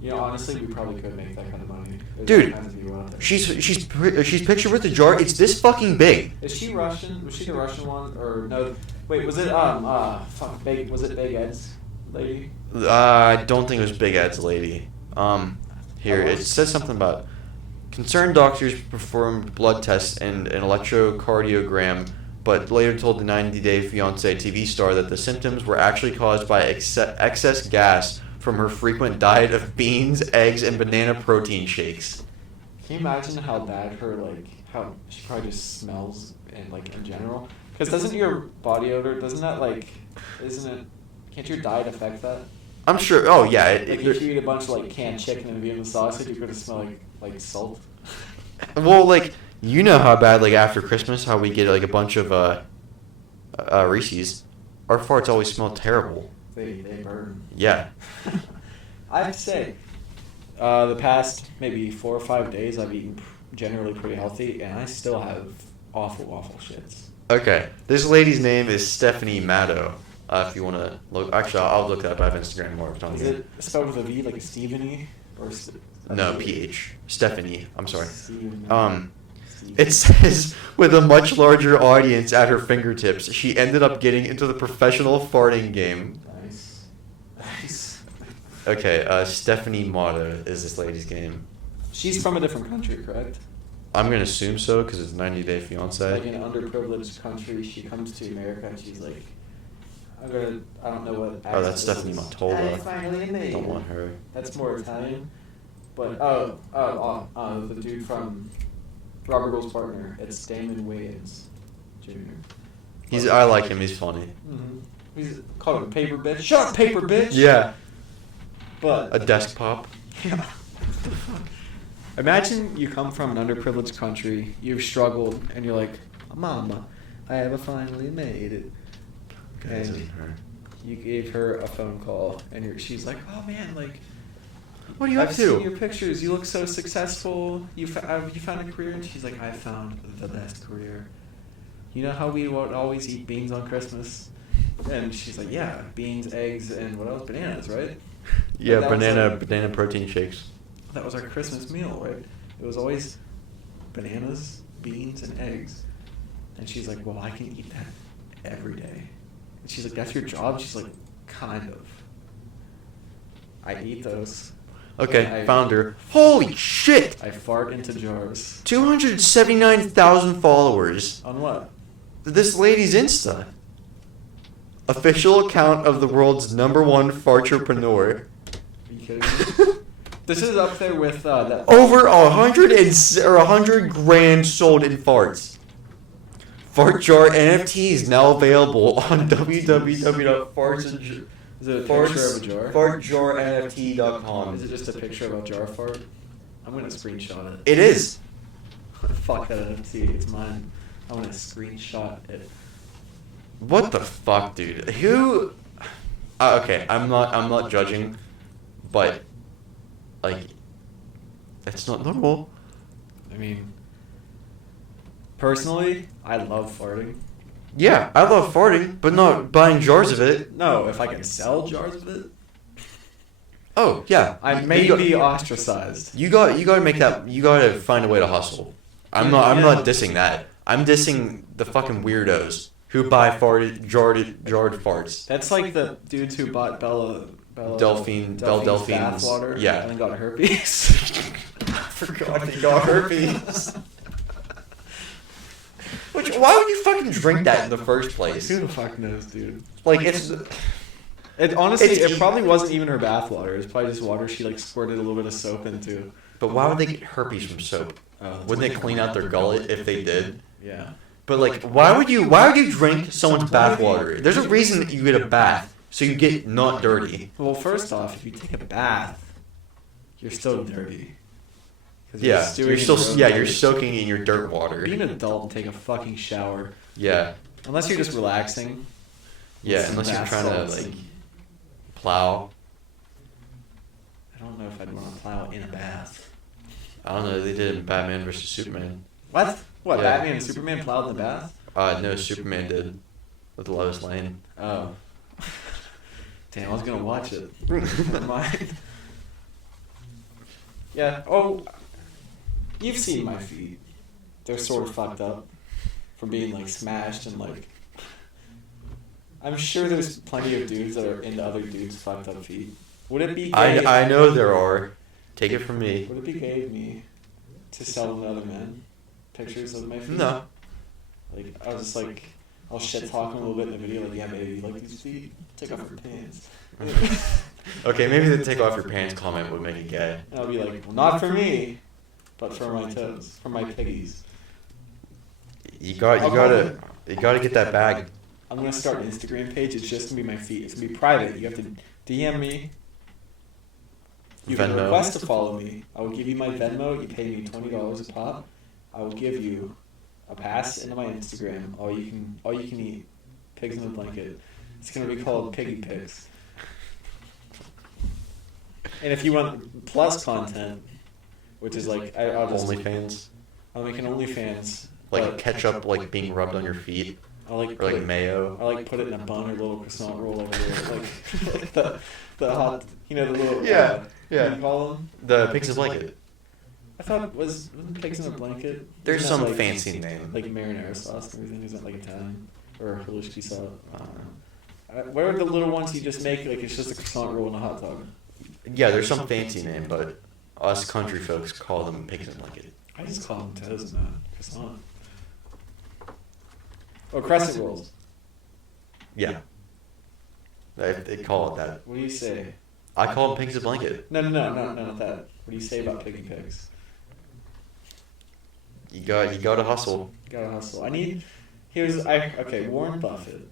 You know, honestly, we probably could make that kind of money. There's Dude, all kinds of people out there. she's pictured with the jar. It's this fucking big. Is she Russian? Was she the Russian one or no? Wait, was it was it Big Ed's lady? I don't think it was Big Ed's lady. Here it says something about concerned doctors performed blood tests and an electrocardiogram, but later told the 90 Day Fiancé TV star that the symptoms were actually caused by excess gas from her frequent diet of beans, eggs, and banana protein shakes. Can you imagine how bad how she probably just smells in general? Because doesn't your body odor, can't your diet affect that? I'm sure. Oh yeah. If you eat a bunch of canned chicken and Vienna sausage, you're gonna smell like salt. Well, you know how bad after Christmas how we get a bunch of Reeses. Our farts always smell terrible. They burn. Yeah. I have to say, the past maybe 4 or 5 days, I've eaten generally pretty healthy, and I still have awful shits. Okay. This lady's name is Stephanie Maddow. If you want to look, actually, I'll look that up. I have Instagram more of Is it spelled with a V, like a Stephanie, or no, PH. Stephanie. I'm sorry. Steven. It says, with a much larger audience at her fingertips, she ended up getting into the professional farting game. Nice. Okay, Stephanie Mata is this lady's name. She's from a different country, correct? I'm going to assume so, because it's 90 Day Fiancé. Like in an underprivileged country, she comes to America and she's like, I don't know what accent. Oh, that's this Stephanie is. Matola. Don't want her. That's more Italian. But, the dude from Robert Gold's partner, it's Damon Wayans Jr. I like him, he's funny. Mm-hmm. He's called him a paper bitch. Shut up, paper bitch! Yeah. But A desk pop. Yeah. Imagine you come from an underprivileged country, you've struggled, and you're like, Mama, I have finally made it. Okay, this And isn't her. you gave her a phone call, and she's like, oh man, What are you up I've seen to? your pictures, you look so successful, you found a career? And she's like, I found the best career. You know how we would always eat beans on Christmas? And she's like, yeah, beans, eggs, and what else? Bananas, right? Yeah, That was banana protein shakes. That was our Christmas meal, right? It was always bananas, beans, and eggs. And she's like, well, I can eat that every day. And she's like, that's your job? She's like, kind of. I eat those. Okay, found her. Holy shit! I fart into jars. 279,000 followers. On what? This lady's Insta. Official account of the world's #1 fartrepreneur. Are you kidding me? This is up there with that. Over 100 grand sold in farts. Fart jar NFTs now available on www.farts. Is it a picture of a jar? Fartjarnft.com. Is it just a picture of a jar fart? I'm gonna screenshot it. It is. Fuck that NFT. It's mine. I'm gonna screenshot it. What the fuck, dude? Who? Okay, I'm not judging, but Like, that's not normal. I mean, personally, I love farting. Yeah, I love farting, but not buying jars of it. No, if I can sell jars of it, Oh, yeah. I may be ostracized. You got to make that. You got to find a way to hustle. I'm not dissing that. I'm dissing the fucking weirdos who buy jarred farts. That's like the dudes who bought Belle Delphine bathwater, yeah. and then got herpes. I forgot they got herpes. Why would you fucking drink that in the first place? Who the fuck knows, dude? Like, it's... Honestly, it probably wasn't even her bathwater. It was probably just water she like squirted a little bit of soap into. But why would they get herpes from soap? Wouldn't they clean out their gullet if they did? Yeah. But like, why would you drink someone's bathwater? There's a reason that you get a bath, so you get not dirty. Well, first off, if you take a bath, you're still dirty. Yeah, you're soaking in your dirt water. Be an adult and take a fucking shower. Yeah. Unless you're just relaxing. Yeah, unless you're trying to like plow. I don't know if I'd want to plow in a bath. I don't know. They did it in Batman vs Superman. What? What? Yeah. Batman and Superman plowed in the bath? No, Superman did with Lois Lane. Oh. Damn, I was gonna watch it. Never mind. Yeah. Oh. You've seen my feet. They're sort of fucked up from being like smashed and like. I'm sure there's plenty of dudes that are into other dudes' fucked up feet. Would it be gay? I know there are. Take it from me. Would it be gay of me to sell them to other men? Pictures of my feet? No. Like, I was just like, I'll shit talk them a little bit in the video, like, yeah, baby, you like these feet? Take off your pants. Okay, maybe the take off your pants comment would make it gay. And I'll be like, well, not for me, but for my toes, for my piggies. You gotta get that bag. I'm gonna start an Instagram page. It's just gonna be my feet. It's gonna be private. You have to DM me. You can Venmo. request to follow me. I will give you my Venmo. You pay me $20 a pop. I will give you a pass into my Instagram. All you can eat. Pigs in a blanket. It's gonna be called Piggy Pigs. And if you want plus content, which is like I'll just OnlyFans. I'll make an OnlyFans. Like ketchup, like being rubbed on your feet, I like or like mayo. I like put it in a bun or a little croissant roll over there, like the hot, the little Yeah, what do you call them? The pigs in a blanket. I thought it wasn't pigs in a blanket. There's Isn't that some like, fancy name. like marinara sauce and everything. Isn't that like Italian or Villisca sauce? I don't know. What are the little ones you just make? Like it's just a croissant roll and a hot dog. Yeah, there's some fancy name, but us country folks call them pigs in a blanket. I just call them toes in a croissant. Oh, crescent rolls. Yeah. They call it that. What do you say? I call them pigs in a blanket. No, not that. What do you say about piggy pigs? You gotta hustle. Gotta hustle. Okay, Warren Buffett,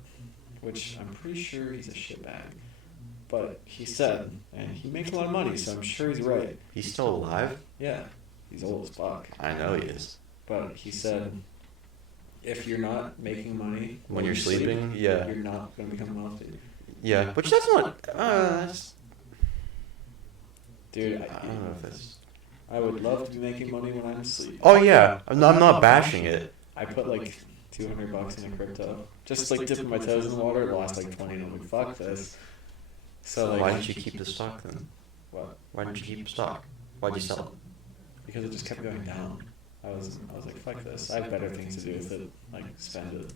which I'm pretty sure he's a shitbag, but he said, and he makes a lot of money, so I'm sure he's right. He's still alive? Yeah, he's old as fuck. I know he is. But he said, if you're not making money When you're sleeping, yeah. you're not gonna become wealthy. Yeah, which that's not. Dude, I don't know if that's. I would love to be making money when I'm asleep. Oh yeah, I'm not bashing it. I put like $200 in a crypto, just like dipping my toes in the water. It lost like 20, and I'm like, fuck this. So like, Why didn't you keep the stock then? What? Why didn't you keep stock? Why'd you sell it? Because it just kept going down. I was like, fuck this. I have better things to do with it. Like spend it.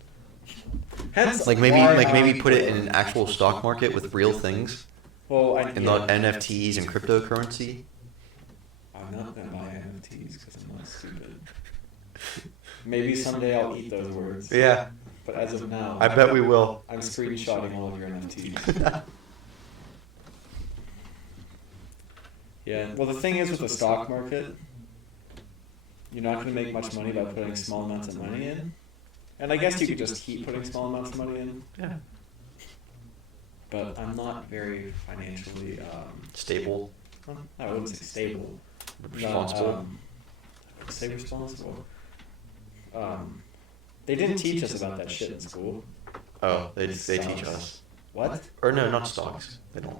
Hence, Like maybe put it in an actual stock market with real things, well, and not NFTs and cryptocurrency. I'm not gonna buy NFTs because I'm not stupid. Maybe someday I'll eat those words. Yeah, But as of now, I bet we will. I'm screenshotting all of your NFTs. Yeah. Well, the thing is with the stock market, you're not going to make much money by putting small amounts of money in. And I guess you could just keep putting small amounts of money in. Yeah. But I'm not very financially Stable. I wouldn't say stable. Responsible. I would say responsible. They didn't teach us about that shit in school. Oh, they teach us. What? Or no, not stocks. They don't.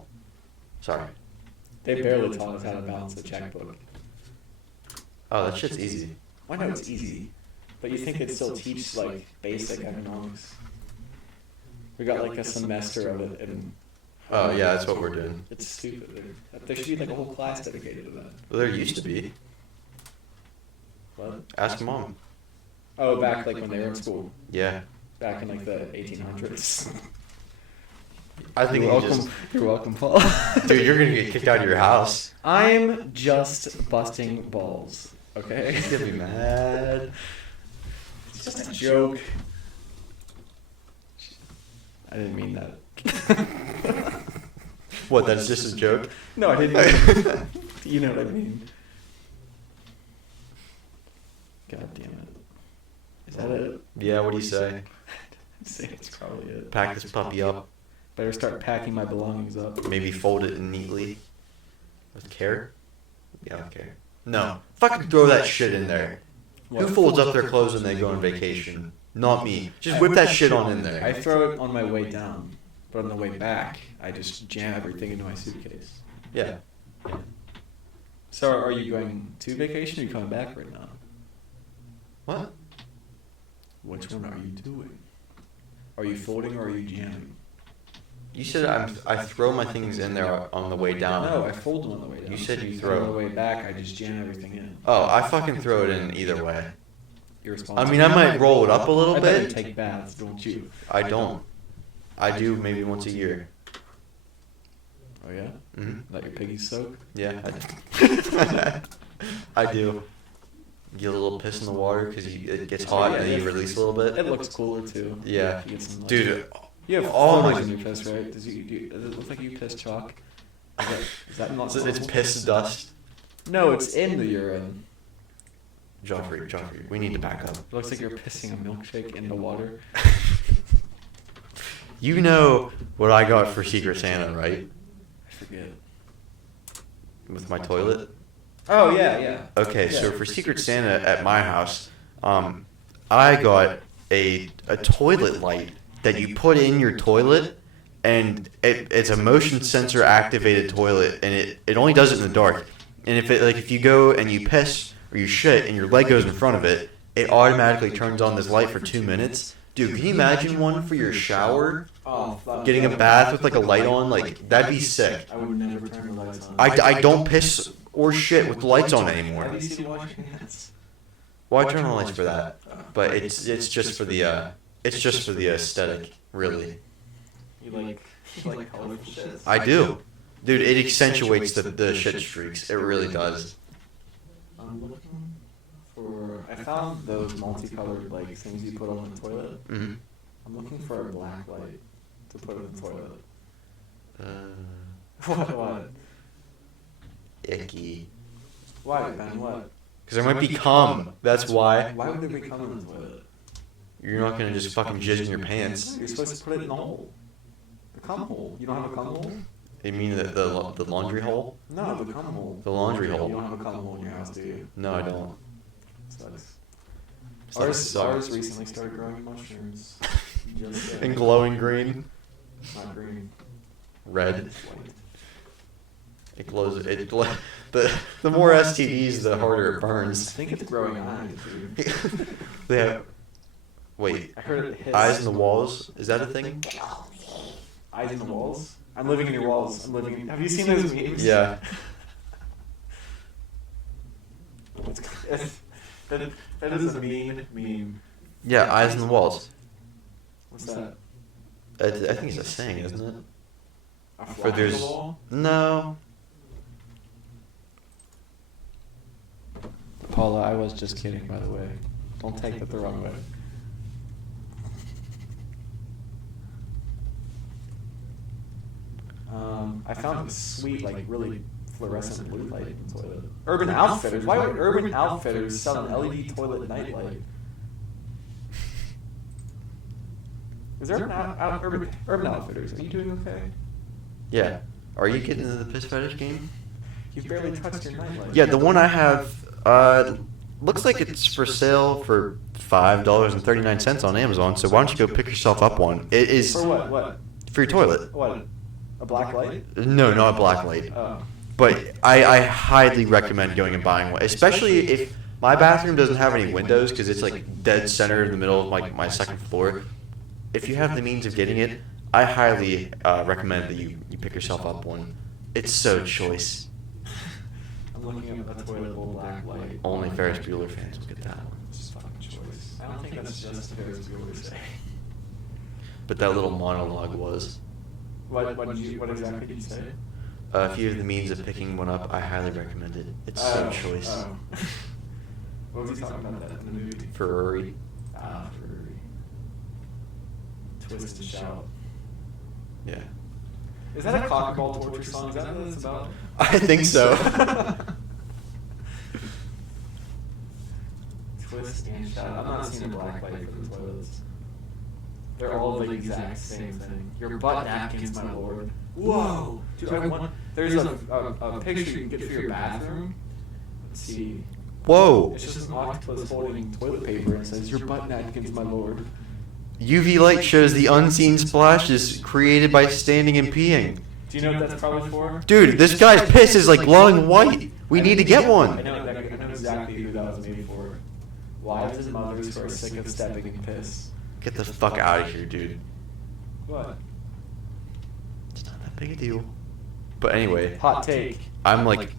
Sorry. They barely taught us how to balance a checkbook. Oh, that shit's easy. I know it's easy, but you think they'd still teach like basic economics? We got like a semester of it, and Oh yeah, that's what we're doing. it's stupid. There should be like a whole class dedicated to that. Well, there used to be. What? Ask mom. Oh, back like when they were in school, Yeah. back in like the 1800s. I think You're you welcome. just, You're welcome, Paul. dude, you're gonna get kicked out of your house. I'm just busting balls. Okay. He's gonna be mad. It's just a joke. I didn't mean that. What? That's just a joke. No, I didn't. You know what I mean. God damn it. Is that it? Yeah. What do you say? I'd say it's probably it. Pack this puppy up. Better start packing my belongings up. Maybe fold it neatly. With care. Yeah, with care. No. Fucking throw that shit in there. Who folds up their clothes when they go on vacation? Not me. Just whip that shit on in there. I throw it on my way down, but on the way back, I just jam everything into my suitcase. Yeah. So are you going to vacation or are you coming back right now? What? Which one are you doing? Are you folding or are you jamming? You said I throw my things in there on the way down. No, I fold them on the way down. You said you On throw. the way back, I just jam everything in. Oh, I fucking throw it in either way. Irresponsible. I mean, I might roll it up a little I bet you bit. take baths, don't you? I don't. I do maybe once a year. Oh yeah? Hmm. Let your piggies soak? Yeah, I do. I do. Get a little piss in the water because it gets hot and then you release a little bit. It looks cooler too. Yeah. You get some, Dude, you have all photos my- in your piss, right? Does it look like you piss chalk? Is that not it's piss dust. No, it's in the urine. Joffrey, we need to back up. It looks like you're pissing a milkshake in the water. You know what I got for Secret Santa, right? I forget. With my toilet? Oh yeah. Okay, so for Secret Santa at my house, I got a toilet light that you put in your toilet, and it's a motion sensor activated toilet, and it only does it in the dark. And if you go and you piss or you shit and your leg goes in front of it, it automatically turns on this light for 2 minutes. Dude, can you imagine one for your shower? Oh, Getting a bath with like a light on, like that'd be sick. I would never turn the lights on. I don't piss or shit with the lights on Have anymore. you seen washing hands? Well, I turn on lights for that, but it's just for the aesthetic, really. You like colorful shit? I do, dude. It accentuates the shit streaks. It really does. I'm looking for. I found those multicolored like things you put on the toilet. Hmm. I'm looking for a black light to put in the toilet. What? Icky. Why, man? What? Because there might be cum. That's why. Why would there be cum in the toilet? You're not gonna just fucking jizz in your pants. You're supposed to put it in the hole. The cum hole. You don't have a cum hole? You mean the laundry hole? No, the cum hole. The laundry You hole. don't have a cum hole in your house, do you? No, I don't. Sucks. Sucks. Ours recently started growing mushrooms. Just, And glowing green, Not green. red. It's white. It glows. The more STDs, the harder it I burns. think it's growing eyes, dude. They have. Wait, I heard it hiss. eyes in the walls? Is that a thing? Eyes in the walls? I'm living in your walls. Have you seen those memes? Yeah. That is a mean meme. Yeah, eyes in the walls. What's that? I think it's a saying, isn't it? A For fly on there's the wall? no. Paula, I was just kidding, by the way. Don't take that the wrong way. I found this sweet, like, really fluorescent blue light in the toilet. Urban Outfitters. Why would Urban Outfitters sell an LED toilet nightlight? Is Urban Outfitters? Are you doing okay? Yeah. Are you getting into the piss fetish game? You've barely touched your nightlight. Yeah, the one I have looks like it's for sale for $5.39 on Amazon. So why don't you go pick yourself up one? It is For what? What? for your toilet. What? A black light? No, not a black light. Oh. But I highly recommend going and buying one, especially if my bathroom doesn't have any windows because it's like dead center in the middle of my second floor. If you have the means of getting it, I highly recommend that you pick yourself up one. It's so choice. I'm looking at a toilet bowl black light. Only Ferris Bueller fans will get that one. Just fucking choice. I don't think that's just Ferris Bueller say. But that little monologue was. What exactly did you say? If you have the means of picking one up, I highly recommend it. It's so choice. What was he talking about that in the movie? Ferrari. Ferrari. Twist and shout. Yeah. Is that a cock and ball torture song? Is that what it's about? I think so. Twist and shout. I'm not seeing a black light for the toilets. They're all the exact same thing. Your butt napkins, my lord. Whoa! Dude, there's a picture you can get for your bathroom. Let's see. Whoa. It's just an octopus holding toilet paper and says, "Your butt napkins, my lord." UV light shows the unseen splashes created by standing and peeing. Do you know what that's probably for? Dude, this guy's piss is like glowing white. We need to get I one. know exactly who that was made for. Wives and mothers who are sick of stepping in piss. Get the fuck out of here, dude. What? It's not that big a deal. But anyway, Hot take. I'm like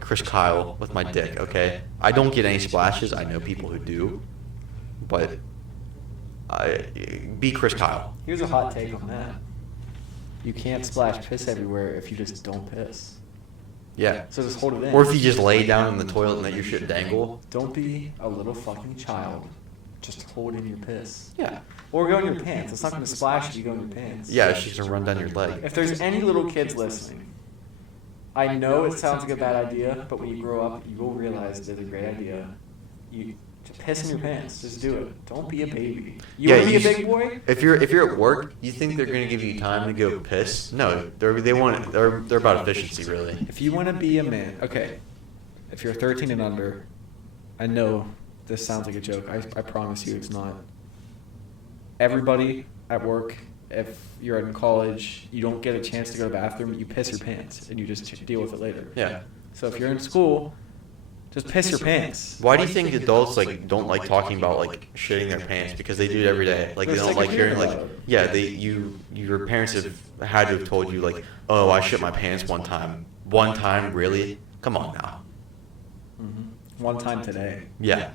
Chris Kyle with my dick, okay? I don't get any splashes. I know people who do. But be Chris Kyle. Here's a hot take on that. You can't splash piss everywhere if you just don't piss. Yeah. So just hold it in. Or if you just lay down in the toilet and let your shit dangle. Don't be a little fucking child. Just hold in your piss. Yeah. Or go in your pants. It's not going to splash if you go in your pants. Yeah, it's just gonna run down your leg. If there's any little kids listening, I know it sounds like a bad idea, but when you grow up, you will realize it's a great idea. You just piss in your pants. Just do it. Don't be a baby. You want to be a big boy? If you're at work, you think they're gonna give you time to go piss? No, they're about efficiency, really. If you want to be a man, okay. If you're 13 and under, I know this sounds like a joke. I promise you it's not. Everybody at work, if you're in college, you don't get a chance to go to the bathroom, you piss your pants, and you just deal with it later. Yeah. So if you're in school, just piss your pants. Why do you think adults don't like talking about like shitting their pants? Because they do it every day. Like they don't like hearing your parents have had to have told you like, oh, I shit my pants one time. One time, really? Come on now. Mm-hmm. One time today. Yeah.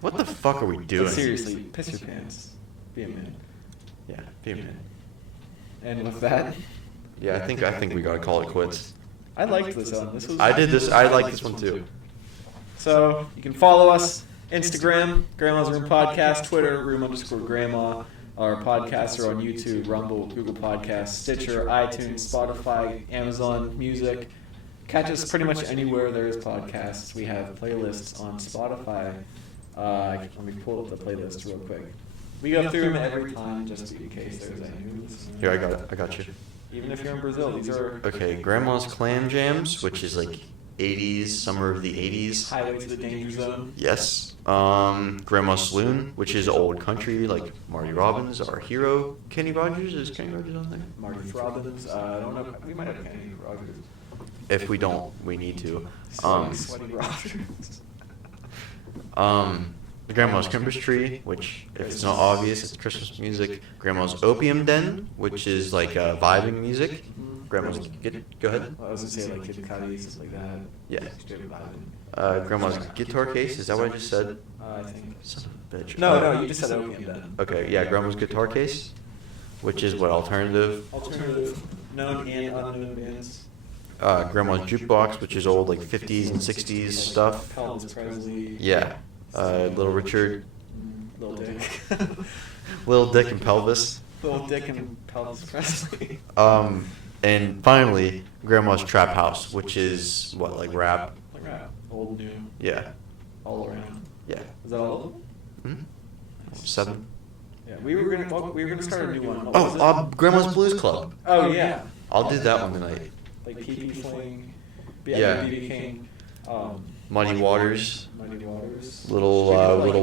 What the fuck are we doing? But seriously, piss your pants. Be a man. Yeah, be a man. And with that, Yeah, I think we gotta call it quits. I liked this one. This was. I like this one too. So you can follow us Instagram, Grandma's Room Podcast, Twitter, room_grandma. Our podcasts are on YouTube, Rumble, Google Podcasts, Stitcher, iTunes, Spotify, Amazon Music. Catch us pretty much anywhere there is podcasts. We have playlists on Spotify. Let me pull up the playlist real quick. We go through them every time just in case there's any news. Here, I got you. Even if you're in Brazil, these are Okay, Grandma's Clam Jams, which is like 80s, summer of the 80s. Highway to the Danger Zone. Yes. Grandma's Saloon, which is old country, like Marty Robbins, our hero. Kenny Rogers, is Kenny Rogers on there? Marty Robbins. I don't know. We might have Kenny Rogers. If we don't, we need to. Sweaty Rogers. The Grandma's Christmas Tree, which, if it's not obvious, it's Christmas music. Grandma's Opium Den, which is like vibing music. Grandma's, go ahead. I was gonna say like Kid Cudi, stuff like that. Yeah. Straight vibing. Grandma's Guitar Case, is that what I just said? I think. Son of a bitch. No, you just said Opium Den. Okay, yeah, Grandma's Guitar Case, which is what, alternative? Alternative, known and unknown bands. Grandma's Jukebox, which is old like 50s and 60s stuff. Elvis Presley. Yeah. Little Richard. Little Dick. Little Dick and Pelvis. Little Dick and Elvis Presley. And finally, Grandma's Trap House, which is what, like rap? Like rap. Old, new. Yeah. All around. Yeah. Is that all of them? 7. Yeah. We were gonna start a new one. What was it? Grandma's Blues Club. Oh yeah. I'll do that one tonight. Like PP Fling. Yeah. BB King. Muddy Waters. Muddy Waters. Little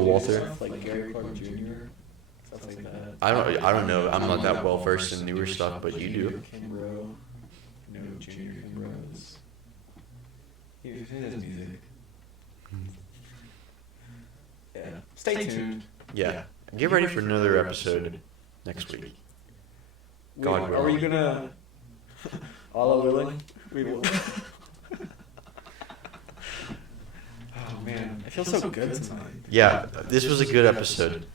Walter. Stuff like Gary Clark Jr. Stuff like that. I don't know. I'm not that well versed in newer stuff, but you do. King Bro. No junior heroes. It is music. Yeah. Stay tuned. Yeah. Get ready for another episode next week. God Are we willing. gonna... Allah willing? We will. Oh man, I feel so good tonight. Yeah, this was a good episode.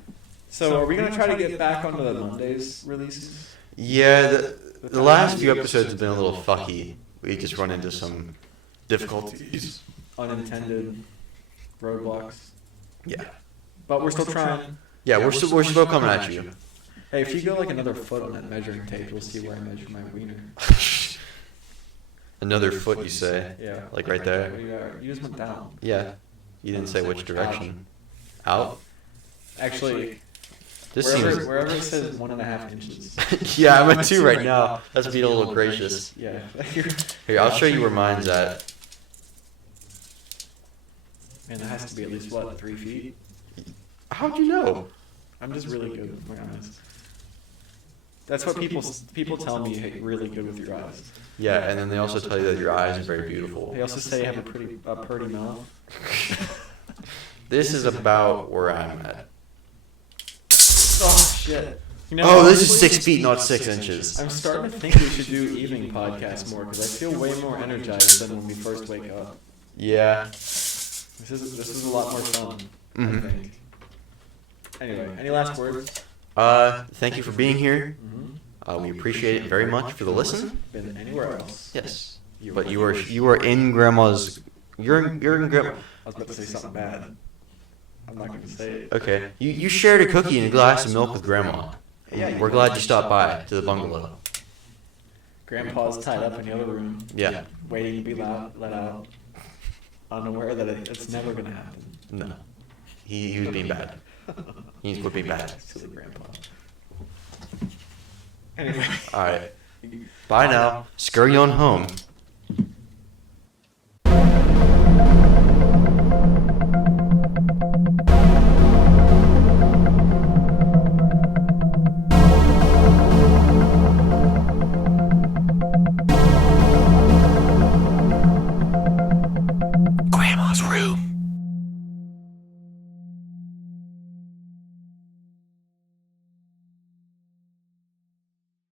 So are we gonna try to get back onto the Mondays releases? Yeah, the last few episodes have been a little fucky. We just run into some difficulties. Unintended roadblocks. Yeah. But we're still trying. Yeah, we're still coming at you. Hey, if you go like another foot on that measuring tape, you'll see where I measure my wiener. Another foot, you say? Yeah. Like right there? You just went down. Yeah. You didn't say which direction. Out? Actually, This wherever it says 1.5 inches. seems. Yeah, I'm at 2 right now. That's being a little gracious. Yeah. Here, I'll show you where mine's at. Man, that has to be at least, what, 3 feet? How'd you know? I'm just really good with my eyes. That's what people tell me, hey, really good with your eyes. Yeah, and then they also tell you that your eyes are very beautiful. They also say you have a pretty mouth. This is about where I'm at. Oh, shit. You know, Oh, this is honestly, 6 feet, not 6 inches. I'm starting to think we should do evening podcasts more because I feel way more energized than when we first wake up. Yeah. This is a lot more fun, I Mhm. think. Anyway, any last words? Thank you for being here. Mm-hmm. We appreciate it very much for the listen. Been anywhere else? Yes. But you are in grandma's. You're in grandma. I was about to say something bad. I'm not gonna say it. Okay. You shared a cookie and a glass of milk with grandma. We're glad you stopped by to the bungalow. Grandpa's tied up in the other room, Yeah. waiting to be let out, unaware that it's never gonna happen. No. He was being bad. He needs to quit being bad. Silly grandpa. Anyway. All right. Bye now. Scurry on home.